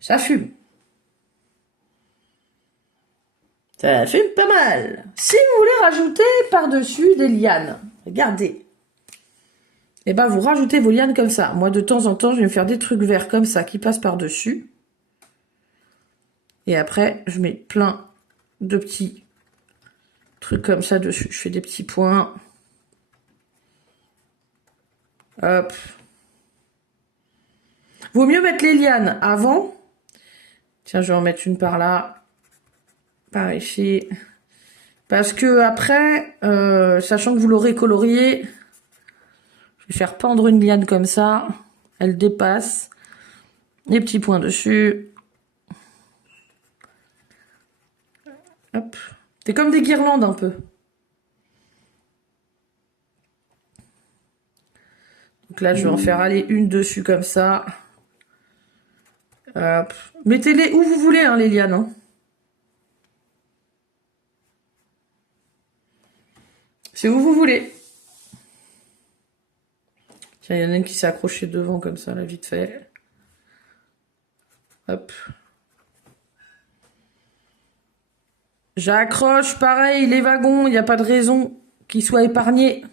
Ça fume. Ça fume pas mal. Si vous voulez rajouter par-dessus des lianes, regardez. Et ben vous rajoutez vos lianes comme ça. Moi, de temps en temps, je vais me faire des trucs verts comme ça qui passent par-dessus. Et après, je mets plein de petits trucs comme ça dessus. Je fais des petits points. Hop. Vaut mieux mettre les lianes avant. Tiens, je vais en mettre une par là. Par ici. Parce que après, sachant que vous l'aurez colorié, je vais faire pendre une liane comme ça. Elle dépasse. Des petits points dessus. Hop. C'est comme des guirlandes un peu. Donc là, je vais en faire aller une dessus comme ça. Hop. Mettez-les où vous voulez, hein, les lianes. Hein. C'est où vous voulez. Tiens, il y en a une qui s'est accrochée devant comme ça, là, vite fait. Hop. J'accroche, pareil, les wagons, il n'y a pas de raison qu'ils soient épargnés.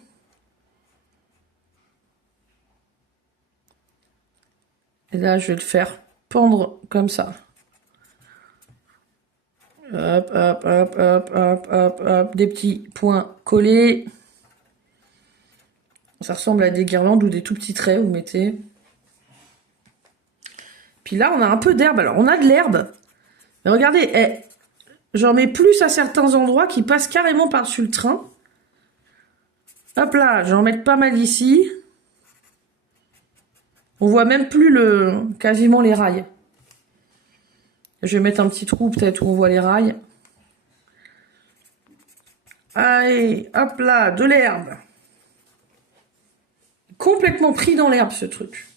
Et là, je vais le faire pendre comme ça. Hop, hop, hop, hop, hop, hop, hop. Des petits points collés. Ça ressemble à des guirlandes ou des tout petits traits, vous mettez. Puis là, on a un peu d'herbe. Alors, on a de l'herbe. Mais regardez, j'en mets plus à certains endroits qui passent carrément par-dessus le train. Hop là, j'en mets pas mal ici. On voit même plus quasiment les rails. Je vais mettre un petit trou peut-être où on voit les rails. Allez, hop là, de l'herbe. Complètement pris dans l'herbe ce truc.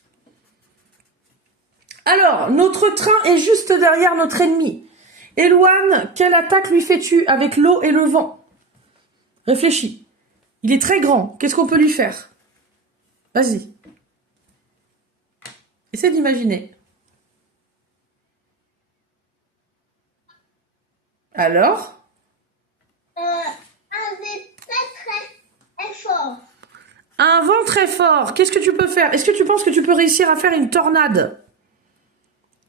Alors, notre train est juste derrière notre ennemi. Elouane, quelle attaque lui fais-tu avec l'eau et le vent? Réfléchis. Il est très grand. Qu'est-ce qu'on peut lui faire? Vas-y. Essaie d'imaginer. Alors? Un vent très fort. Un vent très fort. Qu'est-ce que tu peux faire? Est-ce que tu penses que tu peux réussir à faire une tornade?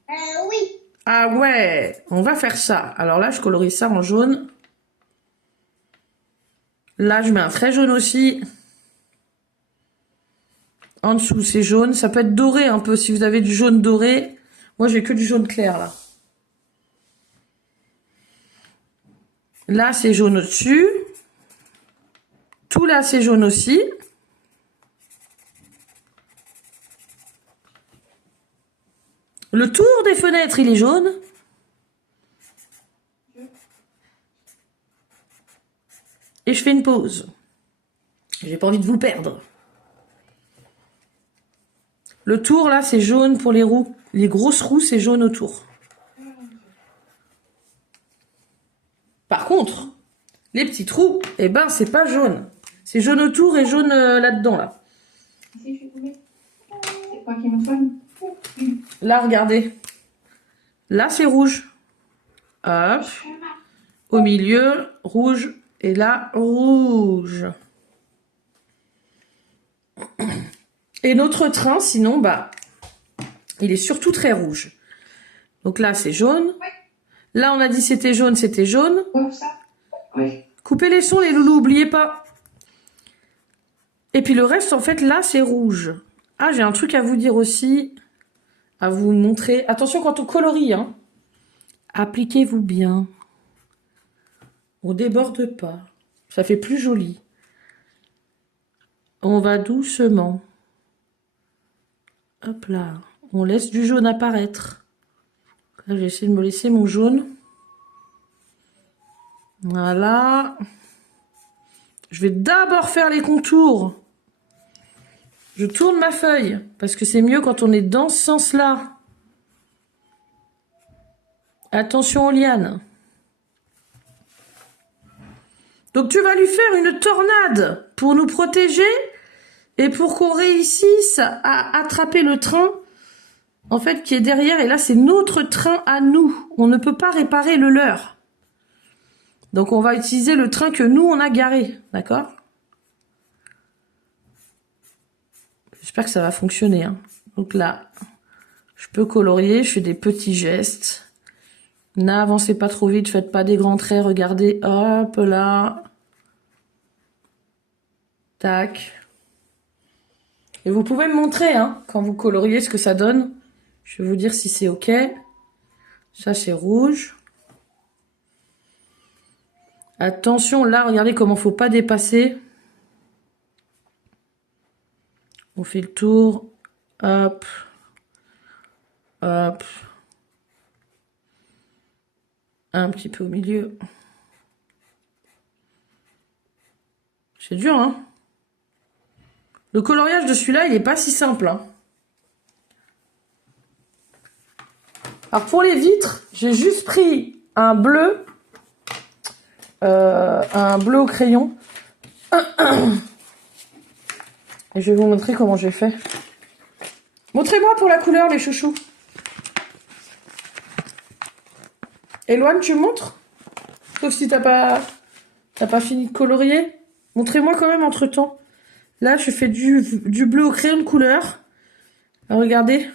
Oui. Ah ouais, on va faire ça. Alors là, je colorie ça en jaune. Là, je mets un très jaune aussi. En dessous, c'est jaune. Ça peut être doré un peu si vous avez du jaune doré. Moi, j'ai que du jaune clair là. Là, c'est jaune au-dessus. Tout là, c'est jaune aussi. Le tour des fenêtres, il est jaune. Et je fais une pause. J'ai pas envie de vous perdre. Le tour, là, c'est jaune pour les roues. Les grosses roues, c'est jaune autour. Par contre, les petits trous, eh ben, c'est pas jaune. C'est jaune autour et jaune là-dedans, là. C'est quoi qui me soigne? Là, regardez. Là, c'est rouge. Hop. Au milieu, rouge. Et là, rouge. Et notre train, sinon, bah, il est surtout très rouge. Donc là, c'est jaune. Là, on a dit c'était jaune, c'était jaune. Ça. Oui. Coupez les sons, les loulous, oubliez pas. Et puis le reste, en fait, là, c'est rouge. Ah, j'ai un truc à vous dire aussi. À vous montrer. Attention quand on colorie, hein. Appliquez-vous bien. On déborde pas. Ça fait plus joli. On va doucement. Hop là. On laisse du jaune apparaître. Là, j'ai essayé de me laisser mon jaune. Voilà. Je vais d'abord faire les contours. Je tourne ma feuille. Parce que c'est mieux quand on est dans ce sens-là. Attention aux lianes. Donc tu vas lui faire une tornade pour nous protéger et pour qu'on réussisse à attraper le train, en fait, qui est derrière. Et là, c'est notre train à nous. On ne peut pas réparer le leur. Donc on va utiliser le train que nous, on a garé. D'accord? J'espère que ça va fonctionner. Hein. Donc là, je peux colorier, je fais des petits gestes. N'avancez pas trop vite, faites pas des grands traits, regardez, hop là. Tac. Et vous pouvez me montrer, hein, quand vous coloriez, ce que ça donne. Je vais vous dire si c'est ok. Ça, c'est rouge. Attention, là, regardez comment faut pas dépasser. On fait le tour. Hop. Hop. Un petit peu au milieu. C'est dur, hein? Le coloriage de celui-là, il est pas si simple, hein. Alors, pour les vitres, j'ai juste pris un bleu au crayon. Et je vais vous montrer comment j'ai fait. Montrez-moi pour la couleur, les chouchous. Éloigne, tu me montres? Sauf si t'as pas fini de colorier. Montrez-moi quand même entre temps. Là, je fais du bleu au crayon de couleur. Alors, regardez.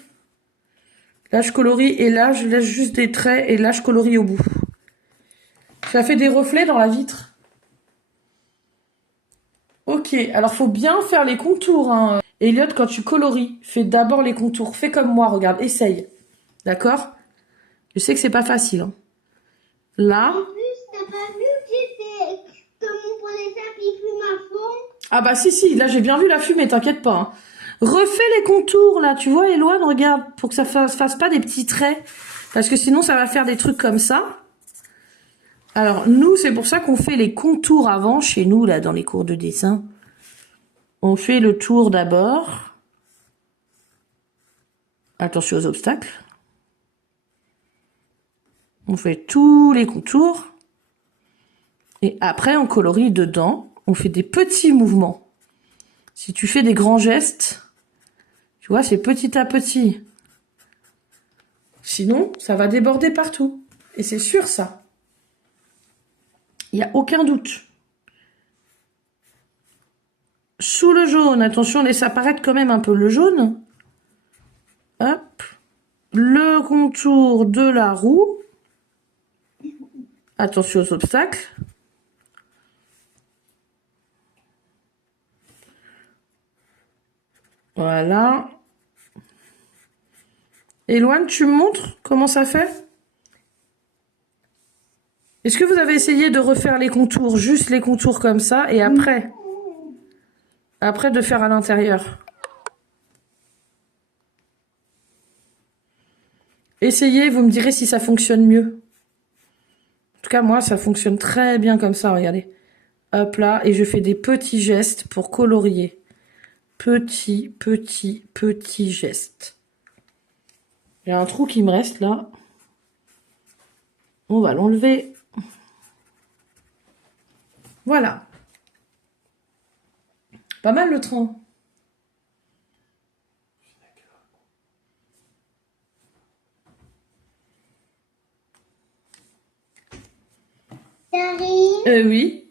Là, je colorie et là, je laisse juste des traits et là, je colorie au bout. Ça fait des reflets dans la vitre. Ok, alors faut bien faire les contours. Hein. Elliot, quand tu colories, fais d'abord les contours. Fais comme moi, regarde, essaye. D'accord? Je sais que c'est pas facile. Hein. Là. En plus, t'as pas vu que mon point d'étape il fume à fond? Ah bah si, là j'ai bien vu la fumée, t'inquiète pas. Hein. Refais les contours là, tu vois, Éloine, regarde, pour que ça fasse pas des petits traits. Parce que sinon ça va faire des trucs comme ça. Alors nous, c'est pour ça qu'on fait les contours avant, chez nous, là, dans les cours de dessin. On fait le tour d'abord. Attention aux obstacles. On fait tous les contours. Et après, on colorie dedans. On fait des petits mouvements. Si tu fais des grands gestes, tu vois, c'est petit à petit. Sinon, ça va déborder partout. Et c'est sûr, ça. Il n'y a aucun doute. Sous le jaune, attention, laisse apparaître quand même un peu le jaune. Hop. Le contour de la roue. Attention aux obstacles. Voilà. Éloigne, tu me montres comment ça fait? Est-ce que vous avez essayé de refaire les contours, juste les contours comme ça, et après de faire à l'intérieur? Essayez, vous me direz si ça fonctionne mieux. En tout cas, moi, ça fonctionne très bien comme ça, regardez. Hop là, et je fais des petits gestes pour colorier. Petits gestes. J'ai un trou qui me reste là. On va l'enlever. Voilà. Pas mal le train. Karine, Oui.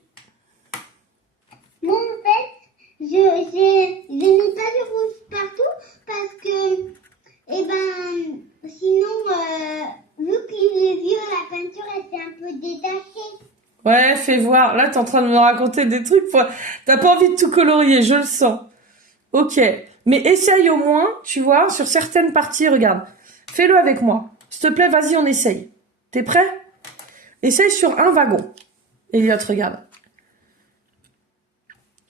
moi en fait, j'ai mis pas de rouge partout parce que, sinon, vu qu'il est vieux, la peinture elle s'est un peu détachée. Ouais, fais voir. Là, t'es en train de me raconter des trucs. T'as pas envie de tout colorier, je le sens. Ok. Mais essaye au moins, tu vois, sur certaines parties, regarde. Fais-le avec moi. S'il te plaît, vas-y, on essaye. T'es prêt? Essaye sur un wagon. Elliot, regarde.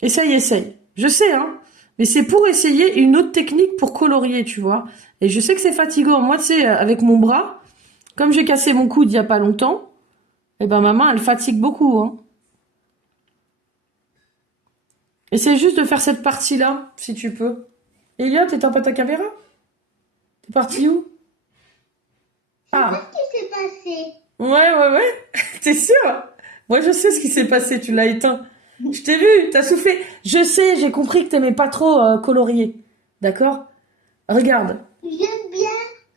Essaye. Je sais, hein. Mais c'est pour essayer une autre technique pour colorier, tu vois. Et je sais que c'est fatigant. Moi, tu sais, avec mon bras, comme j'ai cassé mon coude il y a pas longtemps, eh ben, ma main, elle fatigue beaucoup, hein. Essaye juste de faire cette partie-là, si tu peux. Elliot, t'éteins pas ta caméra? T'es parti où? C'est Ah, ça ce qui s'est passé. ouais. T'es sûr? Moi, je sais ce qui s'est passé. Tu l'as éteint. Je t'ai vu, t'as soufflé. Je sais, j'ai compris que t'aimais pas trop colorier. D'accord? Regarde. J'aime bien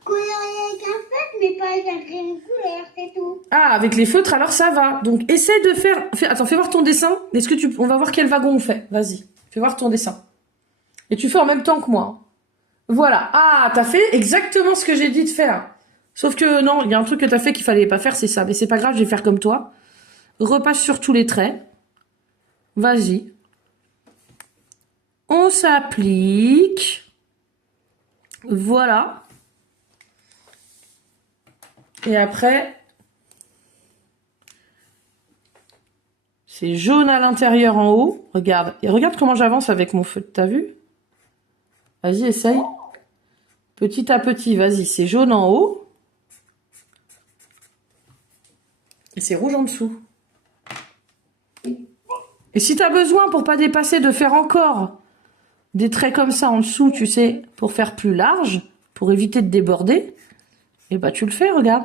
colorier avec un feutre, mais pas avec un crayon de couleur, c'est tout. Ah, avec les feutres, alors ça va. Donc, essaie de faire... Attends, fais voir ton dessin. On va voir quel wagon on fait. Vas-y, fais voir ton dessin. Et tu fais en même temps que moi. Voilà. Ah, t'as fait exactement ce que j'ai dit de faire. Sauf que non, il y a un truc que t'as fait qu'il fallait pas faire, c'est ça. Mais c'est pas grave, je vais faire comme toi. Repasse sur tous les traits. Vas-y. On s'applique. Voilà. Et après, c'est jaune à l'intérieur en haut. Regarde. Et regarde comment j'avance avec mon feu. T'as vu? Vas-y, essaye. Petit à petit, vas-y. C'est jaune en haut. Et c'est rouge en dessous. Et si t'as besoin, pour pas dépasser, de faire encore des traits comme ça en dessous, tu sais, pour faire plus large, pour éviter de déborder, et bah tu le fais, regarde.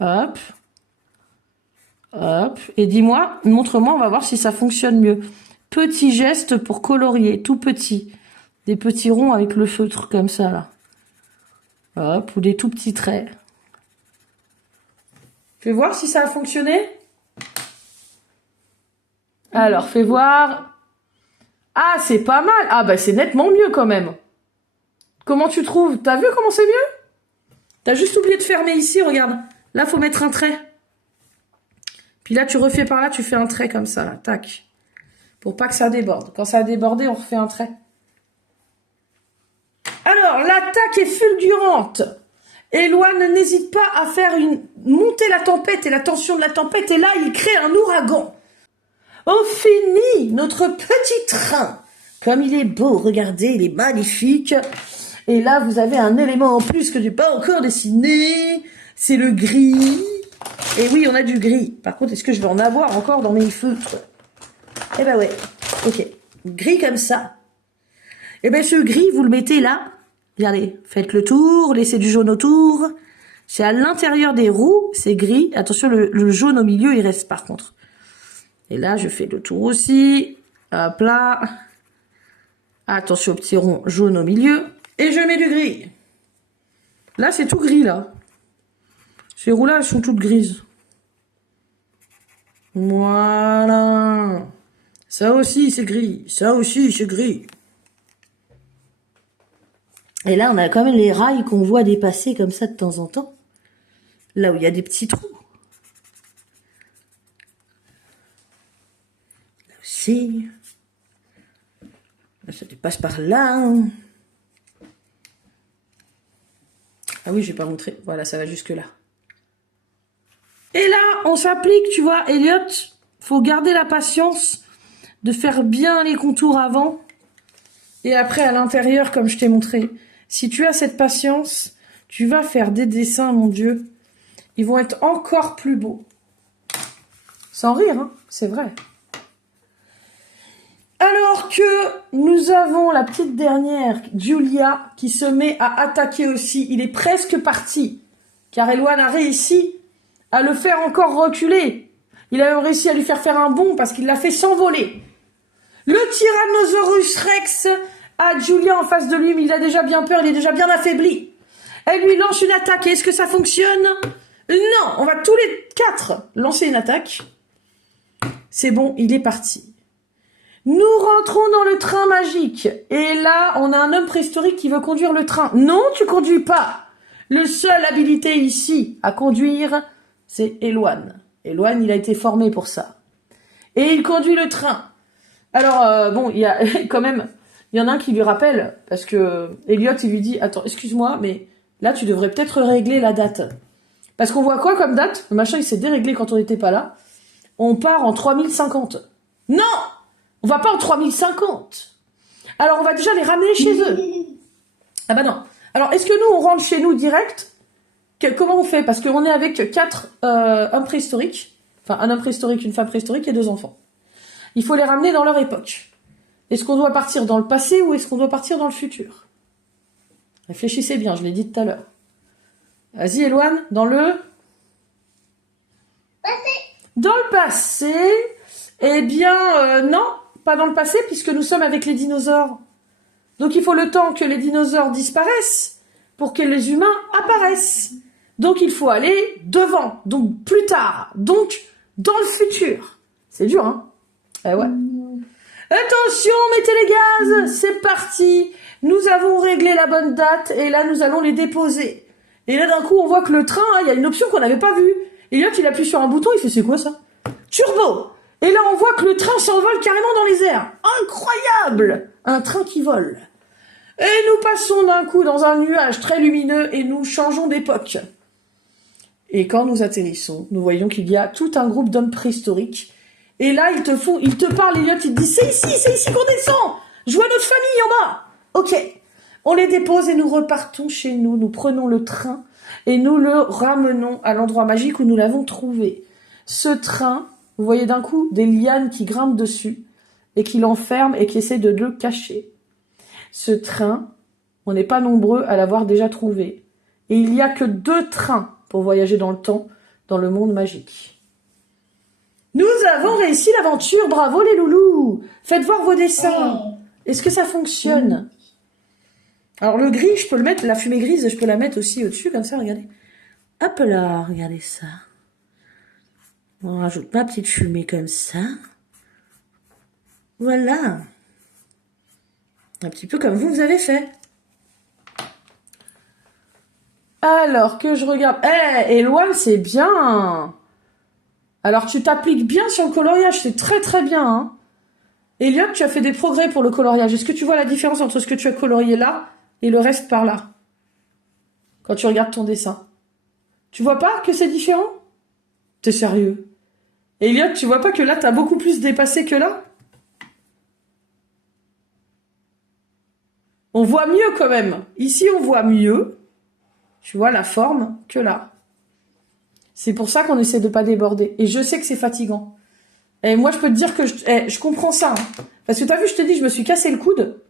Hop. Hop. Et dis-moi, montre-moi, on va voir si ça fonctionne mieux. Petit geste pour colorier, tout petit. Des petits ronds avec le feutre, comme ça, là. Hop, ou des tout petits traits. Fais voir si ça a fonctionné. Alors, fais voir. Ah, c'est pas mal. Ah, bah, c'est nettement mieux quand même. Comment tu trouves? T'as vu comment c'est mieux? T'as juste oublié de fermer ici, regarde. Là, faut mettre un trait. Puis là, tu refais par là, tu fais un trait comme ça, là. Tac. Pour pas que ça déborde. Quand ça a débordé, on refait un trait. Alors, l'attaque est fulgurante. Eloane n'hésite pas à faire monter la tempête et la tension de la tempête. Et là, il crée un ouragan. On finit notre petit train. Comme il est beau, regardez, il est magnifique. Et là, vous avez un élément en plus que j'ai pas encore dessiné. C'est le gris. Et oui, on a du gris. Par contre, est-ce que je vais en avoir encore dans mes feutres? Eh ben ouais. Ok. Gris comme ça. Eh ben ce gris, vous le mettez là. Regardez, faites le tour, laissez du jaune autour. C'est à l'intérieur des roues, c'est gris. Attention, le jaune au milieu, il reste par contre. Et là, je fais le tour aussi. Hop là. Attention au petit rond jaune au milieu. Et je mets du gris. Là, c'est tout gris, là. Ces roues-là, elles sont toutes grises. Voilà. Ça aussi, c'est gris. Ça aussi, c'est gris. Et là, on a quand même les rails qu'on voit dépasser comme ça de temps en temps. Là où il y a des petits trous. Là aussi. Là, ça dépasse par là. Ah oui, je vais pas montrer. Voilà, ça va jusque là. Et là, on s'applique, tu vois, Elliot. Faut garder la patience de faire bien les contours avant. Et après, à l'intérieur, comme je t'ai montré. Si tu as cette patience, tu vas faire des dessins, mon Dieu. Ils vont être encore plus beaux. Sans rire, hein, c'est vrai. Alors que nous avons la petite dernière, Julia, qui se met à attaquer aussi. Il est presque parti. Car Eloane a réussi à le faire encore reculer. Il a même réussi à lui faire un bond parce qu'il l'a fait s'envoler. Le Tyrannosaurus Rex a Julia en face de lui, mais il a déjà bien peur, il est déjà bien affaibli. Elle lui lance une attaque, et est-ce que ça fonctionne? Non, on va tous les 4 lancer une attaque. C'est bon, il est parti. Nous rentrons dans le train magique. Et là, on a un homme préhistorique qui veut conduire le train. Non, tu conduis pas. Le seul habilité ici à conduire, c'est Eloane. Eloane, il a été formé pour ça. Et il conduit le train. Alors, bon, il y a quand même... Il y en a un qui lui rappelle, parce que Elliot, il lui dit, attends, excuse-moi, mais là, tu devrais peut-être régler la date. Parce qu'on voit quoi comme date? Le machin, il s'est déréglé quand on n'était pas là. On part en 3050. Non! On va pas en 3050. Alors, on va déjà les ramener chez eux. Ah bah non. Alors, est-ce que nous, on rentre chez nous direct? Comment on fait? Parce qu'on est avec 4 hommes préhistoriques. Enfin, un homme préhistorique, une femme préhistorique et 2 enfants. Il faut les ramener dans leur époque. Est-ce qu'on doit partir dans le passé ou est-ce qu'on doit partir dans le futur? Réfléchissez bien, je l'ai dit tout à l'heure. Vas-y, Eloane, dans le Passé. Dans le passé, eh bien, non, pas dans le passé, puisque nous sommes avec les dinosaures. Donc il faut le temps que les dinosaures disparaissent pour que les humains apparaissent. Donc il faut aller devant, donc plus tard, donc dans le futur. C'est dur, hein? Eh ouais. Attention, mettez les gaz, c'est parti. Nous avons réglé la bonne date et là nous allons les déposer. Et là d'un coup on voit que le train, il y a une option qu'on n'avait pas vue. Et là il appuie sur un bouton, il fait c'est quoi ça? Turbo. Et là on voit que le train s'envole carrément dans les airs. Incroyable! Un train qui vole. Et nous passons d'un coup dans un nuage très lumineux et nous changeons d'époque. Et quand nous atterrissons, nous voyons qu'il y a tout un groupe d'hommes préhistoriques. Et là, ils te parlent, Elliot, ils te disent, c'est ici qu'on descend! Je vois notre famille en bas! Ok. On les dépose et nous repartons chez nous. Nous prenons le train et nous le ramenons à l'endroit magique où nous l'avons trouvé. Ce train, vous voyez d'un coup des lianes qui grimpent dessus et qui l'enferment et qui essaient de le cacher. Ce train, on n'est pas nombreux à l'avoir déjà trouvé. Et il n'y a que 2 trains pour voyager dans le temps, dans le monde magique. Nous avons réussi l'aventure, bravo les loulous! Faites voir vos dessins. Est-ce que ça fonctionne? Alors le gris, je peux le mettre, la fumée grise, je peux la mettre aussi au-dessus, comme ça, regardez. Hop là, regardez ça. On rajoute ma petite fumée comme ça. Voilà. Un petit peu comme vous avez fait. Alors que je regarde... Eloane, c'est bien. Alors tu t'appliques bien sur le coloriage, c'est très très bien. Hein. Elliot, tu as fait des progrès pour le coloriage. Est-ce que tu vois la différence entre ce que tu as colorié là et le reste par là? Quand tu regardes ton dessin. Tu vois pas que c'est différent? T'es sérieux? Elliot, tu vois pas que là, t'as beaucoup plus dépassé que là? On voit mieux quand même. Ici, on voit mieux. Tu vois la forme que là. C'est pour ça qu'on essaie de pas déborder. Et je sais que c'est fatigant. Et moi, je peux te dire que je comprends ça. Hein. Parce que t'as vu, je te dis, je me suis cassé le coude.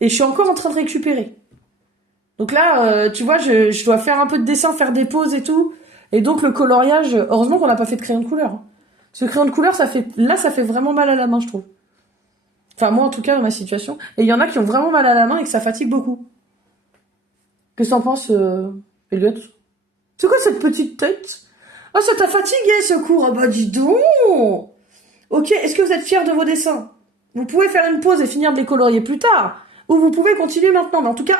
Et je suis encore en train de récupérer. Donc là, tu vois, je dois faire un peu de dessin, faire des pauses et tout. Et donc, le coloriage, heureusement qu'on n'a pas fait de crayon de couleur. Hein. Ce crayon de couleur, ça fait vraiment mal à la main, je trouve. Enfin, moi, en tout cas, dans ma situation. Et il y en a qui ont vraiment mal à la main et que ça fatigue beaucoup. Qu'est-ce que t'en penses, Elliot? C'est quoi cette petite tête? Ah, ça t'a fatigué, ce cours? Ah bah, dis donc! Ok, est-ce que vous êtes fiers de vos dessins? Vous pouvez faire une pause et finir de les colorier plus tard. Ou vous pouvez continuer maintenant. Mais en tout cas,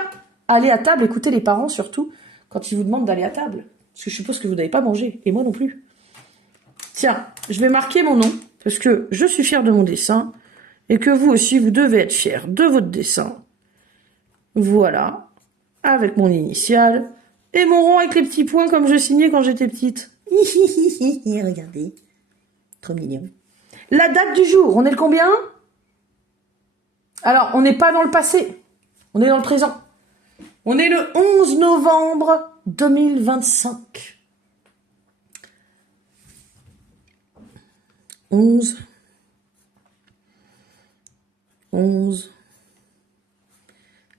allez à table, écoutez les parents, surtout, quand ils vous demandent d'aller à table. Parce que je suppose que vous n'avez pas mangé. Et moi non plus. Tiens, je vais marquer mon nom. Parce que je suis fière de mon dessin. Et que vous aussi, vous devez être fiers de votre dessin. Voilà. Avec mon initiale. Et mon rond avec les petits points comme je signais quand j'étais petite. Regardez. Trop mignon. La date du jour, on est le combien? Alors, on n'est pas dans le passé. On est dans le présent. On est le 11 novembre 2025. 11.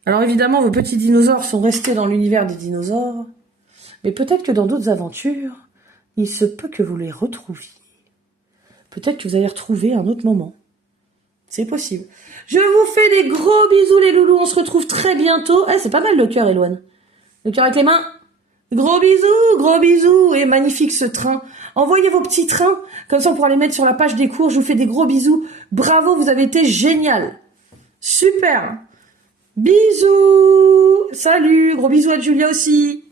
Alors évidemment, vos petits dinosaures sont restés dans l'univers des dinosaures. Mais peut-être que dans d'autres aventures, il se peut que vous les retrouviez. Peut-être que vous allez retrouver un autre moment. C'est possible. Je vous fais des gros bisous les loulous. On se retrouve très bientôt. C'est pas mal le cœur, Eloane. Le cœur avec les mains. Gros bisous. Et magnifique ce train. Envoyez vos petits trains. Comme ça, on pourra les mettre sur la page des cours. Je vous fais des gros bisous. Bravo, vous avez été génial. Super. Bisous. Salut. Gros bisous à Julia aussi.